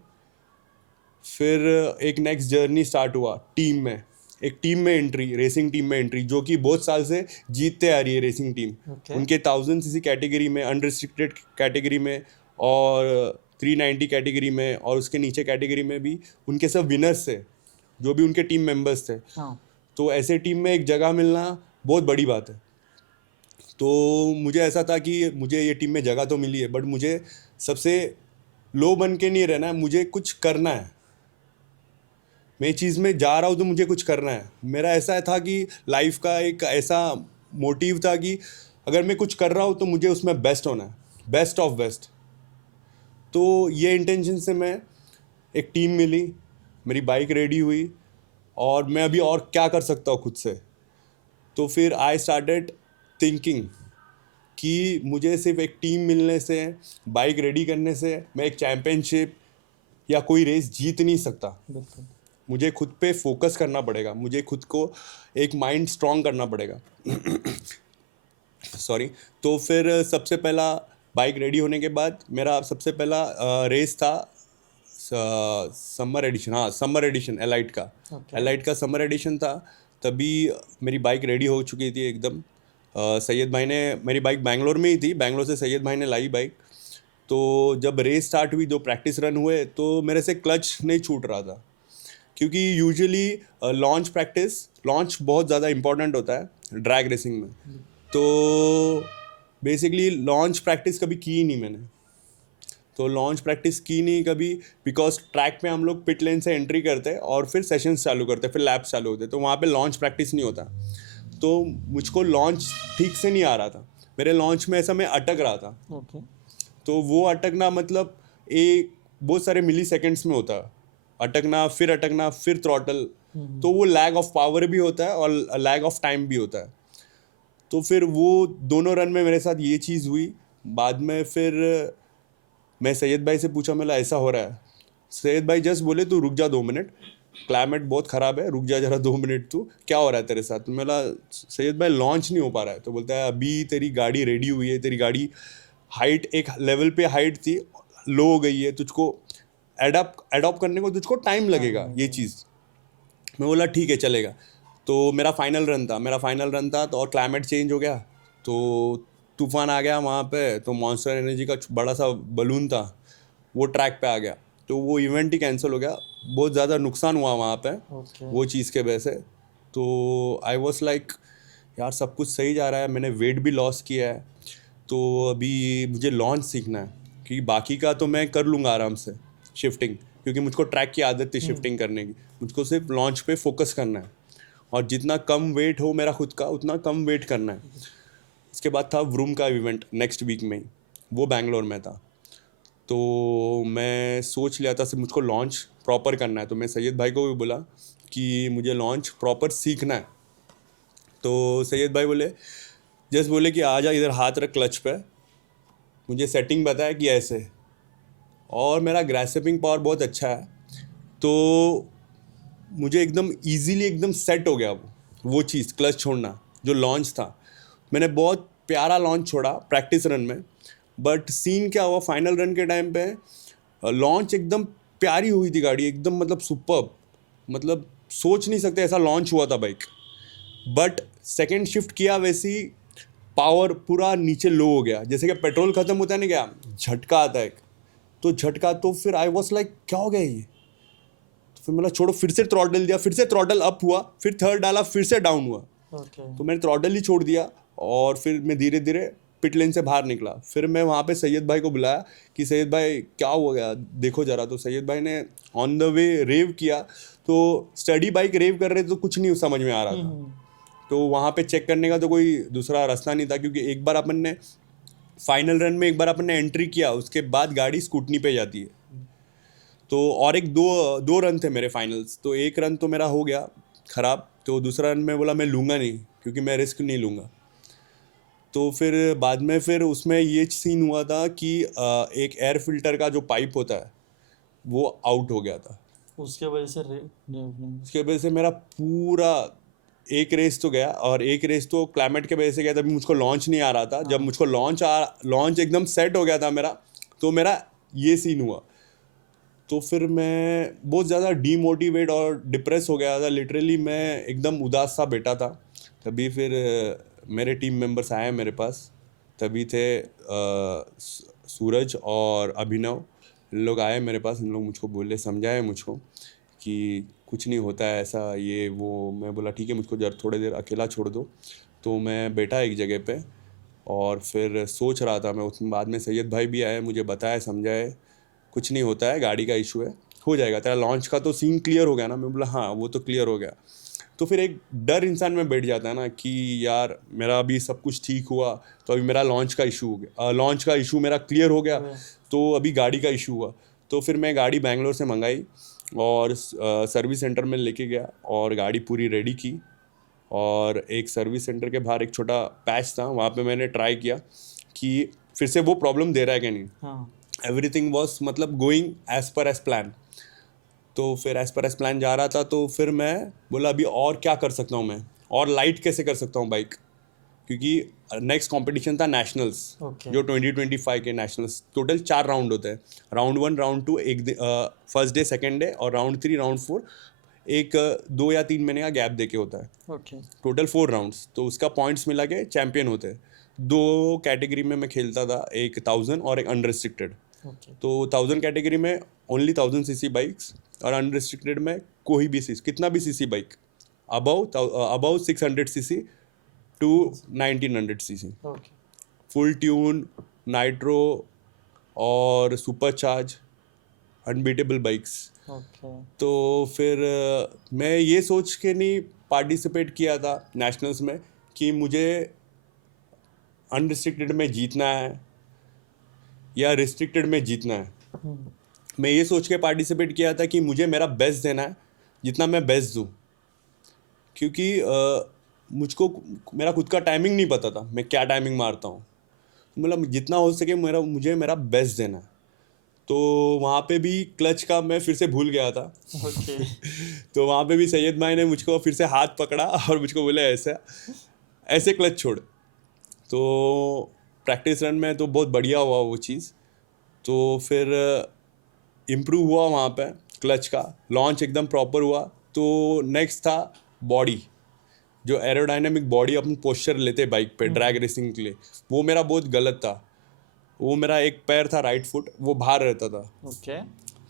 फिर एक नेक्स्ट जर्नी स्टार्ट हुआ टीम में, एक टीम में एंट्री, रेसिंग टीम में एंट्री, जो कि बहुत साल से जीतते आ रही है रेसिंग टीम। Okay. उनके 1000cc कैटेगरी में, अनरिस्ट्रिक्टेड कैटेगरी में, और 390 कैटेगरी में, और उसके नीचे कैटेगरी में भी उनके सब विनर्स थे, जो भी उनके टीम मेंबर्स थे। हाँ। तो ऐसे टीम में एक जगह मिलना बहुत बड़ी बात है। तो मुझे ऐसा था कि मुझे ये टीम में जगह तो मिली है, बट मुझे सबसे लो बन के नहीं रहना है, मुझे कुछ करना है। मैं चीज़ में जा रहा हूँ तो मुझे कुछ करना है। मेरा ऐसा था कि लाइफ का एक ऐसा मोटिव था कि अगर मैं कुछ कर रहा हूँ तो मुझे उसमें बेस्ट होना है, बेस्ट ऑफ बेस्ट। तो ये इंटेंशन से मैं, एक टीम मिली, मेरी बाइक रेडी हुई, और मैं अभी और क्या कर सकता हूँ खुद से। तो फिर आई स्टार्टेड थिंकिंग कि मुझे सिर्फ एक टीम मिलने से, बाइक रेडी करने से मैं एक चैम्पियनशिप या कोई रेस जीत नहीं सकता। बिल्कुल। मुझे खुद पे फोकस करना पड़ेगा, मुझे खुद को एक माइंड स्ट्रांग करना पड़ेगा। सॉरी। तो फिर सबसे पहला बाइक रेडी होने के बाद मेरा सबसे पहला रेस था समर एडिशन, हाँ समर एडिशन एलाइट का। Okay. एलाइट का समर एडिशन था, तभी मेरी बाइक रेडी हो चुकी थी एकदम। सैयद भाई ने, मेरी बाइक बैंगलोर में ही थी, बैंगलोर से सैयद भाई ने लाई बाइक। तो जब रेस स्टार्ट हुई, 2 प्रैक्टिस रन हुए, तो मेरे से क्लच नहीं छूट रहा था, क्योंकि यूजुअली लॉन्च बहुत ज़्यादा इंपॉर्टेंट होता है ड्रैग रेसिंग में। तो बेसिकली लॉन्च प्रैक्टिस कभी की ही नहीं मैंने, तो लॉन्च प्रैक्टिस की नहीं कभी, बिकॉज ट्रैक पे हम लोग पिट लेन से एंट्री करते हैं और फिर सेशंस चालू करते हैं, फिर लैप्स चालू होते हैं, तो वहाँ पे लॉन्च प्रैक्टिस नहीं होता। तो मुझको लॉन्च ठीक से नहीं आ रहा था, मेरे लॉन्च में ऐसा मैं अटक रहा था। Okay. तो वो अटकना मतलब एक बहुत सारे मिली सेकेंड्स में होता है, अटकना फिर थ्रॉटल। तो वो लैग ऑफ पावर भी होता है और लैग ऑफ टाइम भी होता है। तो फिर वो दोनों रन में मेरे साथ ये चीज़ हुई। बाद में फिर मैं सैयद भाई से पूछा, मेरा ऐसा हो रहा है। सैयद भाई जस्ट बोले तू रुक जा 2 मिनट, क्लाइमेट बहुत ख़राब है, रुक जा जरा 2 मिनट, तू क्या हो रहा है तेरे साथ। तो मेरा सैयद भाई लॉन्च नहीं हो पा रहा है। तो बोलता है अभी तेरी गाड़ी रेडी हुई है, तेरी गाड़ी हाइट एक लेवल पे हाइट थी, लो हो गई है, तुझको एडॉप्ट करने को तुझको टाइम लगेगा ये चीज़। मैं बोला ठीक है चलेगा। तो मेरा फाइनल रन था तो और क्लाइमेट चेंज हो गया, तो तूफान आ गया वहाँ पे। तो मॉन्स्टर एनर्जी का बड़ा सा बलून था, वो ट्रैक पे आ गया, तो वो इवेंट ही कैंसिल हो गया। बहुत ज़्यादा नुकसान हुआ वहाँ पे Okay. वो चीज़ के वजह से। तो आई वॉज लाइक यार सब कुछ सही जा रहा है, मैंने वेट भी लॉस किया है, तो अभी मुझे लॉन्च सीखना है, क्योंकि बाकी का तो मैं कर लूँगा आराम से शिफ्टिंग, क्योंकि मुझको ट्रैक की आदत थी शिफ्टिंग करने की। मुझको सिर्फ लॉन्च पे फोकस करना है, और जितना कम वेट हो मेरा खुद का उतना कम वेट करना है। इसके बाद था व्रूम का इवेंट नेक्स्ट वीक में ही, वो बैंगलोर में था। तो मैं सोच लिया था सिर्फ मुझको लॉन्च प्रॉपर करना है, तो मैं सैयद भाई को भी बोला कि मुझे लॉन्च प्रॉपर सीखना है। तो सैयद भाई बोले कि आ जा इधर, हाथ रख क्लच पे, मुझे सेटिंग बताया कि ऐसे। और मेरा ग्रैस्पिंग पावर बहुत अच्छा है, तो मुझे एकदम इजीली एकदम सेट हो गया वो चीज़, क्लच छोड़ना जो लॉन्च था। मैंने बहुत प्यारा लॉन्च छोड़ा प्रैक्टिस रन में, बट सीन क्या हुआ फाइनल रन के टाइम पे, लॉन्च एकदम प्यारी हुई थी गाड़ी, एकदम मतलब सुपर्ब, मतलब सोच नहीं सकते ऐसा लॉन्च हुआ था बाइक। बट सेकेंड शिफ्ट किया वैसी पावर पूरा नीचे लो हो गया, जैसे कि पेट्रोल खत्म होता है ना, क्या झटका आता है एक, तो झटका। तो फिर आई वॉज लाइक क्या हो गया ये। तो फिर मैंने छोड़ो, फिर से थ्रॉटल दिया, फिर से थ्रॉटल अप हुआ, फिर थर्ड डाला, फिर से डाउन हुआ। Okay. तो मैंने थ्रॉटल ही छोड़ दिया, और फिर मैं धीरे धीरे पिट लेन से बाहर निकला। फिर मैं वहाँ पे सैयद भाई को बुलाया कि सैयद भाई क्या हो गया देखो ज़रा। तो सैयद भाई ने ऑन द वे रेव किया, तो स्टडी बाइक रेव कर रहे तो कुछ नहीं समझ में आ रहा था। तो वहाँ पे चेक करने का तो कोई दूसरा रास्ता नहीं था, क्योंकि एक बार अपन ने फाइनल रन में एक बार अपन ने एंट्री किया, उसके बाद गाड़ी स्कूटनी पे जाती है। तो और एक दो रन थे मेरे फाइनल्स, तो एक रन तो मेरा हो गया ख़राब, तो दूसरा रन में बोला मैं लूँगा नहीं, क्योंकि मैं रिस्क नहीं लूँगा। तो फिर बाद में फिर उसमें ये सीन हुआ था कि एक एयर फिल्टर का जो पाइप होता है वो आउट हो गया था। उसके वजह से उसके वजह से मेरा पूरा एक रेस तो गया, और एक रेस तो क्लाइमेट के वजह से गया, तभी मुझको लॉन्च नहीं आ रहा था। जब मुझको लॉन्च एकदम सेट हो गया था मेरा, तो मेरा ये सीन हुआ। तो फिर मैं बहुत ज़्यादा डीमोटिवेट और डिप्रेस हो गया था, लिटरली मैं एकदम उदास सा बैठा था। तभी फिर मेरे टीम मेंबर्स आए मेरे पास, तभी थे सूरज और अभिनव, इन लोग आए मेरे पास। इन लोग मुझको बोले, समझाए मुझको कि कुछ नहीं होता है ऐसा ये वो। मैं बोला ठीक है, मुझको जरा थोड़ी देर अकेला छोड़ दो। तो मैं बैठा एक जगह पे, और फिर सोच रहा था मैं। उसमें बाद में सैयद भाई भी आए, मुझे बताया, समझाए, कुछ नहीं होता है, गाड़ी का इशू है, हो जाएगा, तेरा लॉन्च का तो सीन क्लियर हो गया ना। मैं बोला हाँ वो तो क्लियर हो गया। तो फिर एक डर इंसान में बैठ जाता है ना कि यार मेरा अभी सब कुछ ठीक हुआ, तो अभी मेरा लॉन्च का इशू हो गया, लॉन्च का इशू मेरा क्लियर हो गया, तो अभी गाड़ी का इशू हुआ। तो फिर मैं गाड़ी बैंगलोर से मंगाई और सर्विस सेंटर में लेके गया, और गाड़ी पूरी रेडी की। और एक सर्विस सेंटर के बाहर एक छोटा पैच था, वहाँ पे मैंने ट्राई किया कि फिर से वो प्रॉब्लम दे रहा है कि नहीं। हाँ. एवरीथिंग वॉज मतलब going as per as plan. तो फिर एज पर एज प्लान जा रहा था, तो फिर मैं बोला अभी और क्या कर सकता हूँ मैं, और लाइट कैसे कर सकता हूँ बाइक, क्योंकि नेक्स्ट कंपटीशन था नेशनल्स, ओके जो 2025 के नेशनल्स, टोटल 4 राउंड होते हैं, राउंड 1 राउंड 2 एक फर्स्ट डे सेकेंड डे, और राउंड 3 राउंड 4 एक 2 या 3 महीने का गैप देके होता है, ओके टोटल 4 राउंड्स, तो उसका पॉइंट्स मिला के चैंपियन होते हैं। 2 कैटेगरी में मैं खेलता था, एक 1000 और एक अनरिस्ट्रिक्टेड। ओके तो 1000 कैटेगरी में ओनली 1000 सीसी बाइक्स, और अनरिस्ट्रिक्टेड में कोई भी सीसी, कितना भी CC bike, above 600 CC to 1900 CC, okay full tune, nitro और supercharge, unbeatable bikes. Okay तो फिर मैं ये सोच के नहीं पार्टिसिपेट किया था नेशनल्स में कि मुझे अनरिस्ट्रिक्टेड में जीतना है या रिस्ट्रिक्टेड में जीतना है। हम्म, मैं ये सोच के पार्टिसिपेट किया था कि मुझे मेरा बेस्ट देना है, जितना मैं बेस्ट दूँ, क्योंकि मुझको मेरा खुद का टाइमिंग नहीं पता था मैं क्या टाइमिंग मारता हूँ, मतलब जितना हो सके मुझे मेरा बेस्ट देना है। तो वहाँ पे भी क्लच का मैं फिर से भूल गया था। ओके तो वहाँ पे भी सैयद भाई ने मुझको फिर से हाथ पकड़ा और मुझको बोले ऐसे ऐसे क्लच छोड़। तो प्रैक्टिस रन में तो बहुत बढ़िया हुआ वो चीज़। तो फिर इम्प्रूव हुआ वहाँ पे, क्लच का लॉन्च एकदम प्रॉपर हुआ। तो नेक्स्ट था बॉडी, जो एरोडायनेमिक बॉडी अपन पोस्चर लेते बाइक पे ड्रैग रेसिंग के लिए, वो मेरा बहुत गलत था। वो मेरा एक पैर था राइट फुट, वो बाहर रहता था। ओके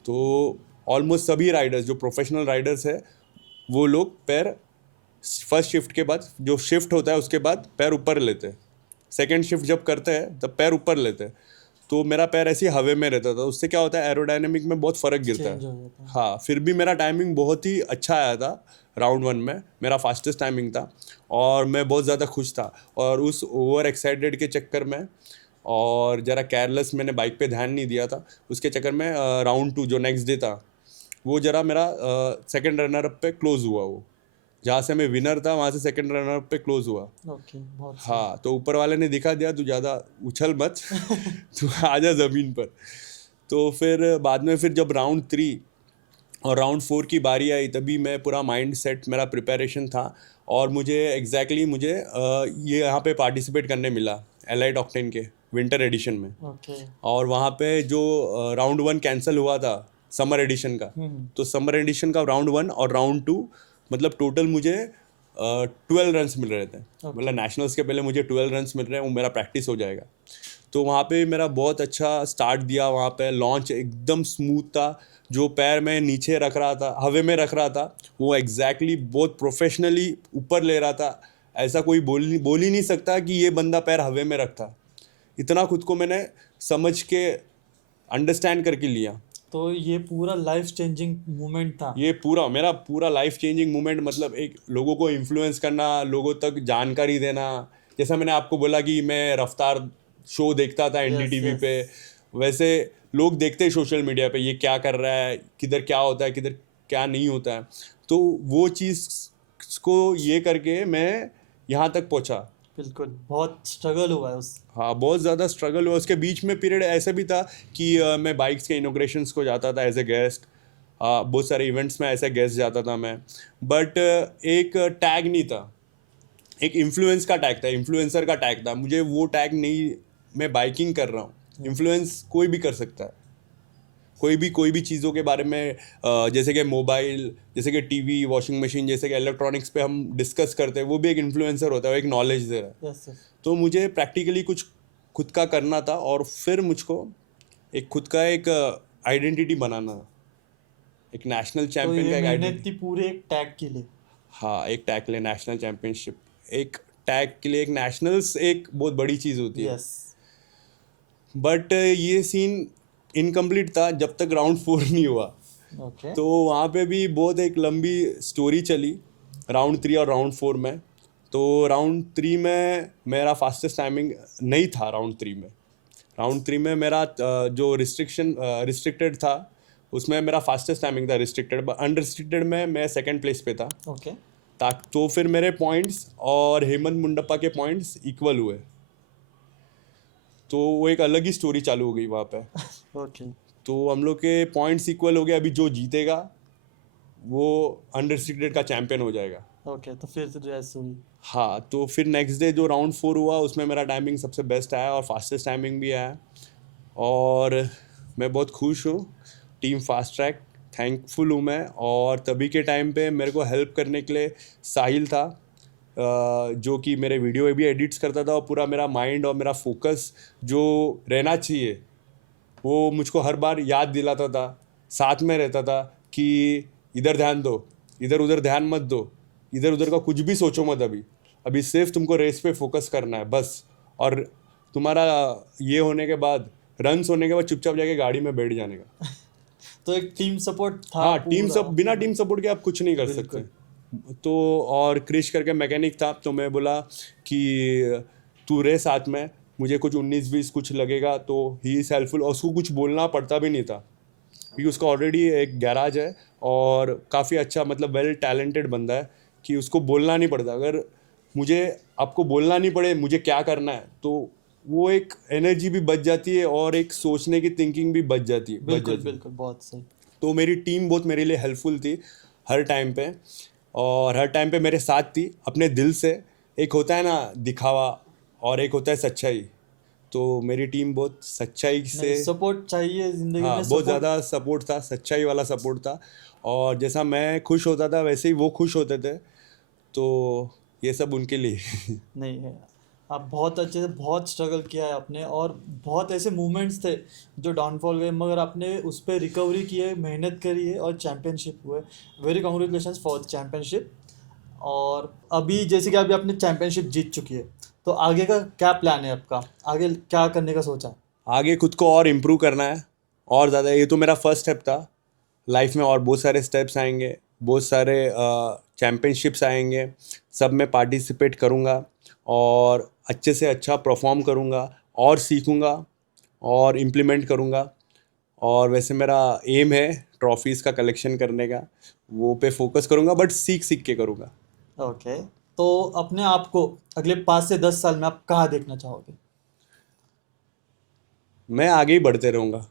तो ऑलमोस्ट सभी राइडर्स जो प्रोफेशनल राइडर्स है, वो लोग पैर फर्स्ट शिफ्ट के बाद, जो शिफ्ट होता है उसके बाद पैर ऊपर लेते हैं, सेकेंड शिफ्ट जब करते हैं तब पैर ऊपर लेते हैं। तो मेरा पैर ऐसे ही हवा में रहता था, उससे क्या होता है एरोडायनेमिक में बहुत फ़र्क गिरता चेंज है। हो जाता है। हाँ, फिर भी मेरा टाइमिंग बहुत ही अच्छा आया था, राउंड 1 में मेरा फास्टेस्ट टाइमिंग था, और मैं बहुत ज़्यादा खुश था। और उस ओवर एक्साइटेड के चक्कर में और ज़रा केयरलेस मैंने बाइक पे ध्यान नहीं दिया था, उसके चक्कर में राउंड 2 जो नेक्स्ट डे था, वो ज़रा मेरा सेकंड रनर अप पे क्लोज हुआ। वो जहाँ से मैं विनर था वहाँ से सेकंड रनर अप पे क्लोज हुआ। ओके बहुत सही। हाँ, तो ऊपर वाले ने दिखा दिया तू ज़्यादा उछल मत तू आ जा ज़मीन पर। तो फिर बाद में फिर जब राउंड 3 और राउंड 4 की बारी आई, तभी मैं पूरा माइंड सेट मेरा प्रिपरेशन था, और मुझे मुझे ये यहाँ पे पार्टिसिपेट करने मिला एलाइट ऑक्टेन के विंटर एडिशन में। ओके और वहाँ पे जो राउंड 1 कैंसिल हुआ था समर एडिशन का, तो समर एडिशन का राउंड 1 और राउंड 2 मतलब टोटल मुझे 12 रन्स मिल रहे थे। मतलब नेशनल्स के पहले मुझे 12 रन्स मिल रहे हैं, वो मेरा प्रैक्टिस हो जाएगा। तो वहाँ पे मेरा बहुत अच्छा स्टार्ट दिया, वहाँ पे लॉन्च एकदम स्मूथ था। जो पैर मैं नीचे रख रहा था, हवे में रख रहा था, वो एग्जैक्टली बहुत प्रोफेशनली ऊपर ले रहा था। ऐसा कोई बोल ही नहीं सकता कि ये बंदा पैर हवे में रखता। इतना खुद को मैंने समझ के अंडरस्टैंड करके लिया। तो ये पूरा लाइफ चेंजिंग मोमेंट था। ये पूरा मेरा पूरा लाइफ चेंजिंग मोमेंट, मतलब एक लोगों को इन्फ्लुएंस करना, लोगों तक जानकारी देना। जैसा मैंने आपको बोला कि मैं रफ्तार शो देखता था एनडीटीवी yes. पे, वैसे लोग देखते हैं सोशल मीडिया पे ये क्या कर रहा है, किधर क्या होता है, किधर क्या नहीं होता है। तो वो चीज़ को ये करके मैं यहाँ तक पहुँचा। बिल्कुल बहुत स्ट्रगल हुआ है उस। हाँ, बहुत ज़्यादा स्ट्रगल हुआ। उसके बीच में पीरियड ऐसा भी था कि मैं बाइक्स के इनोग्रेशंस को जाता था एज ए गेस्ट। बहुत सारे इवेंट्स में ऐसे गेस्ट जाता था मैं, बट एक टैग नहीं था, एक इन्फ्लुएंस का टैग था, इन्फ्लुएंसर का टैग था। मुझे वो टैग नहीं, मैं बाइकिंग कर रहा हूँ, इन्फ्लुएंस कोई भी कर सकता है, कोई भी चीज़ों के बारे में, जैसे कि मोबाइल, जैसे कि टीवी, वॉशिंग मशीन, जैसे कि इलेक्ट्रॉनिक्स पे हम डिस्कस करते हैं, वो भी एक इन्फ्लुएंसर होता है, वो एक नॉलेज दे रहा है। यस यस तो मुझे प्रैक्टिकली कुछ खुद का करना था, और फिर मुझको एक खुद का एक आइडेंटिटी बनाना, एक नेशनल तो चैंपियन का ये एक मेहनत आइडेंटिटी। थी पूरे एक टैग के लिए। हाँ, एक टैग के लिए नेशनल चैंपियनशिप, एक टैग के लिए एक नेशनल्स एक बहुत बड़ी चीज़ होती है। यस बट ये सीन इनकम्प्लीट था जब तक राउंड 4 नहीं हुआ। ओके तो वहाँ पे भी बहुत एक लंबी स्टोरी चली राउंड 3 और राउंड 4 में। तो राउंड 3 में मेरा फास्टेस्ट टाइमिंग नहीं था। राउंड 3 में मेरा जो रिस्ट्रिक्टेड था उसमें मेरा फास्टेस्ट टाइमिंग था रिस्ट्रिक्टेड, अनरिस्ट्रिक्टेड में मैं सेकंड प्लेस पे था। ओके तो फिर मेरे पॉइंट्स और हेमंत मुंडप्पा के पॉइंट्स इक्वल हुए। तो वो एक अलग ही स्टोरी चालू हो गई वहाँ पे। ओके तो हम लोग के पॉइंट्स इक्वल हो गए। अभी जो जीतेगा वो अनरिस्ट्रिक्टेड का चैम्पियन हो जाएगा। ओके, तो फिर रेस हुई। हाँ, तो फिर नेक्स्ट डे जो राउंड 4 हुआ उसमें मेरा टाइमिंग सबसे बेस्ट आया और फास्टेस्ट टाइमिंग भी आया, और मैं बहुत खुश हूँ। टीम फास्ट ट्रैक थैंकफुल हूँ मैं। और तभी के टाइम पे मेरे को हेल्प करने के लिए साहिल था, जो कि मेरे वीडियो भी एडिट्स करता था, और पूरा मेरा माइंड और मेरा फोकस जो रहना चाहिए वो मुझको हर बार याद दिलाता था, साथ में रहता था कि इधर ध्यान दो, इधर उधर ध्यान मत दो, इधर उधर का कुछ भी सोचो मत, अभी अभी सिर्फ तुमको रेस पे फोकस करना है बस। और तुम्हारा ये होने के बाद, रन्स होने के बाद चुपचाप जाके गाड़ी में बैठ जाने का। तो एक टीम सपोर्ट था हाँ, टीम पूरा। सब, बिना टीम सपोर्ट के आप कुछ नहीं कर बिल्कुल। सकते। तो और क्रिश करके मैकेनिक था, तो मैं बोला कि तू रहे साथ में, मुझे कुछ 19-20 कुछ लगेगा तो ही इज़ हेल्पफुल। और उसको कुछ बोलना पड़ता भी नहीं था क्योंकि उसका ऑलरेडी एक गैराज है और काफ़ी अच्छा, मतलब वेल टैलेंटेड बंदा है, कि उसको बोलना नहीं पड़ता। अगर मुझे, आपको बोलना नहीं पड़े मुझे क्या करना है, तो वो एक एनर्जी भी बच जाती है और एक सोचने की थिंकिंग भी बच जाती है। बिल्कुल बिल्कुल, बहुत सही। तो मेरी टीम बहुत मेरे लिए हेल्पफुल थी हर टाइम पे, और हर टाइम पे मेरे साथ थी अपने दिल से। एक होता है ना दिखावा, और एक होता है सच्चाई, तो मेरी टीम बहुत सच्चाई से, नहीं, सपोर्ट चाहिए जिंदगी हाँ, में, बहुत सपोर्ट। ज़्यादा सपोर्ट था, सच्चाई वाला सपोर्ट था। और जैसा मैं खुश होता था वैसे ही वो खुश होते थे, तो ये सब उनके लिए। नहीं है, आप बहुत अच्छे से, बहुत स्ट्रगल किया है आपने, और बहुत ऐसे मूवमेंट्स थे जो डाउनफॉल गए, मगर आपने उस पर रिकवरी की है, मेहनत करी है, और चैंपियनशिप हुए। Very congratulations for the championship. और अभी जैसे कि अभी आपने चैंपियनशिप जीत चुकी है, तो आगे का क्या प्लान है आपका? आगे क्या करने का सोचा है? आगे खुद को और इम्प्रूव करना है, और ज़्यादा। ये तो मेरा फर्स्ट स्टेप था, लाइफ में और बहुत सारे स्टेप्स आएंगे, बहुत सारे चैम्पियनशिप्स आएंगे, सब में पार्टिसिपेट करूँगा और अच्छे से अच्छा परफॉर्म करूँगा और सीखूँगा और इम्प्लीमेंट करूँगा। और वैसे मेरा एम है ट्रॉफीज़ का कलेक्शन करने का, वो पे फोकस करूँगा, बट सीख सीख के करूँगा। ओके, तो अपने आप को अगले 5 से 10 साल में आप कहाँ देखना चाहोगे? मैं आगे ही बढ़ते रहूँगा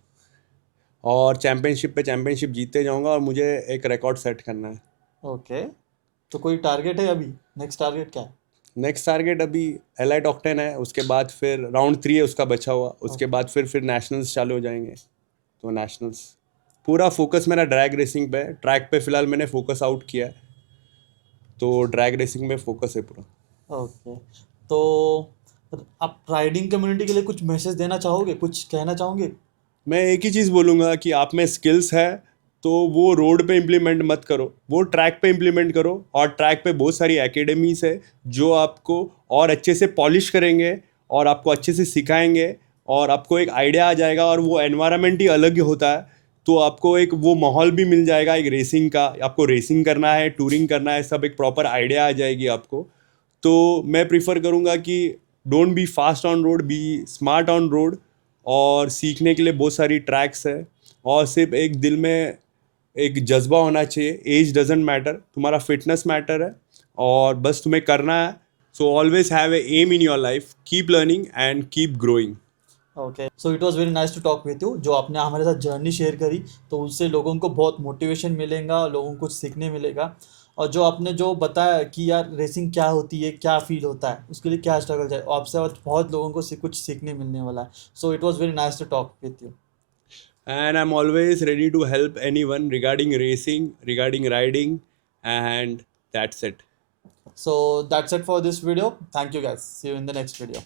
और चैम्पियनशिप पे चैम्पियनशिप जीतते जाऊँगा, और मुझे एक रिकॉर्ड सेट करना है। ओके, तो कोई टारगेट है अभी? नेक्स्ट टारगेट क्या है? नेक्स्ट टारगेट अभी एलआई टॉप 10 है, उसके बाद फिर राउंड 3 है उसका बचा हुआ, उसके ओके। बाद फिर नेशनल्स चालू हो जाएंगे। तो नेशनल्स, पूरा फोकस मेरा ड्रैग रेसिंग पे है। ट्रैक पे फिलहाल मैंने फोकस आउट किया है, तो ड्रैग रेसिंग में फोकस है पूरा। ओके, तो आप राइडिंग कम्युनिटी के लिए कुछ मैसेज देना चाहोगे, कुछ कहना चाहोगे? मैं एक ही चीज़ बोलूँगा कि आप में स्किल्स है तो वो रोड पे इम्प्लीमेंट मत करो, वो ट्रैक पे इम्प्लीमेंट करो। और ट्रैक पे बहुत सारी एकेडमीज़ है जो आपको और अच्छे से पॉलिश करेंगे और आपको अच्छे से सिखाएंगे, और आपको एक आइडिया आ जाएगा, और वो एनवायरनमेंट ही अलग ही होता है। तो आपको एक वो माहौल भी मिल जाएगा एक रेसिंग का, आपको रेसिंग करना है, टूरिंग करना है, सब एक प्रॉपर आइडिया आ जाएगी आपको। तो मैं प्रीफर करूँगा कि don't be fast on road, be smart on road. और सीखने के लिए बहुत सारी ट्रैक्स है, और सिर्फ एक दिल में एक जज्बा होना चाहिए। एज डजेंट मैटर, तुम्हारा फिटनेस मैटर है, और बस तुम्हें करना है। So always have a aim in your life, keep learning and keep growing. Okay, so it was very nice to talk with you. जो आपने हमारे साथ जर्नी शेयर करी, तो उससे लोगों को बहुत मोटिवेशन मिलेगा, लोगों को कुछ सीखने मिलेगा। और जो आपने जो बताया कि यार रेसिंग क्या होती है, क्या फील होता है, उसके लिए क्या स्ट्रगल जाए, आपसे आज बहुत लोगों को कुछ सीखने मिलने वाला है। So it was very nice to talk with you. And I'm always ready to help anyone regarding racing, regarding riding, and that's it. So that's it for this video. Thank you guys, see you in the next video.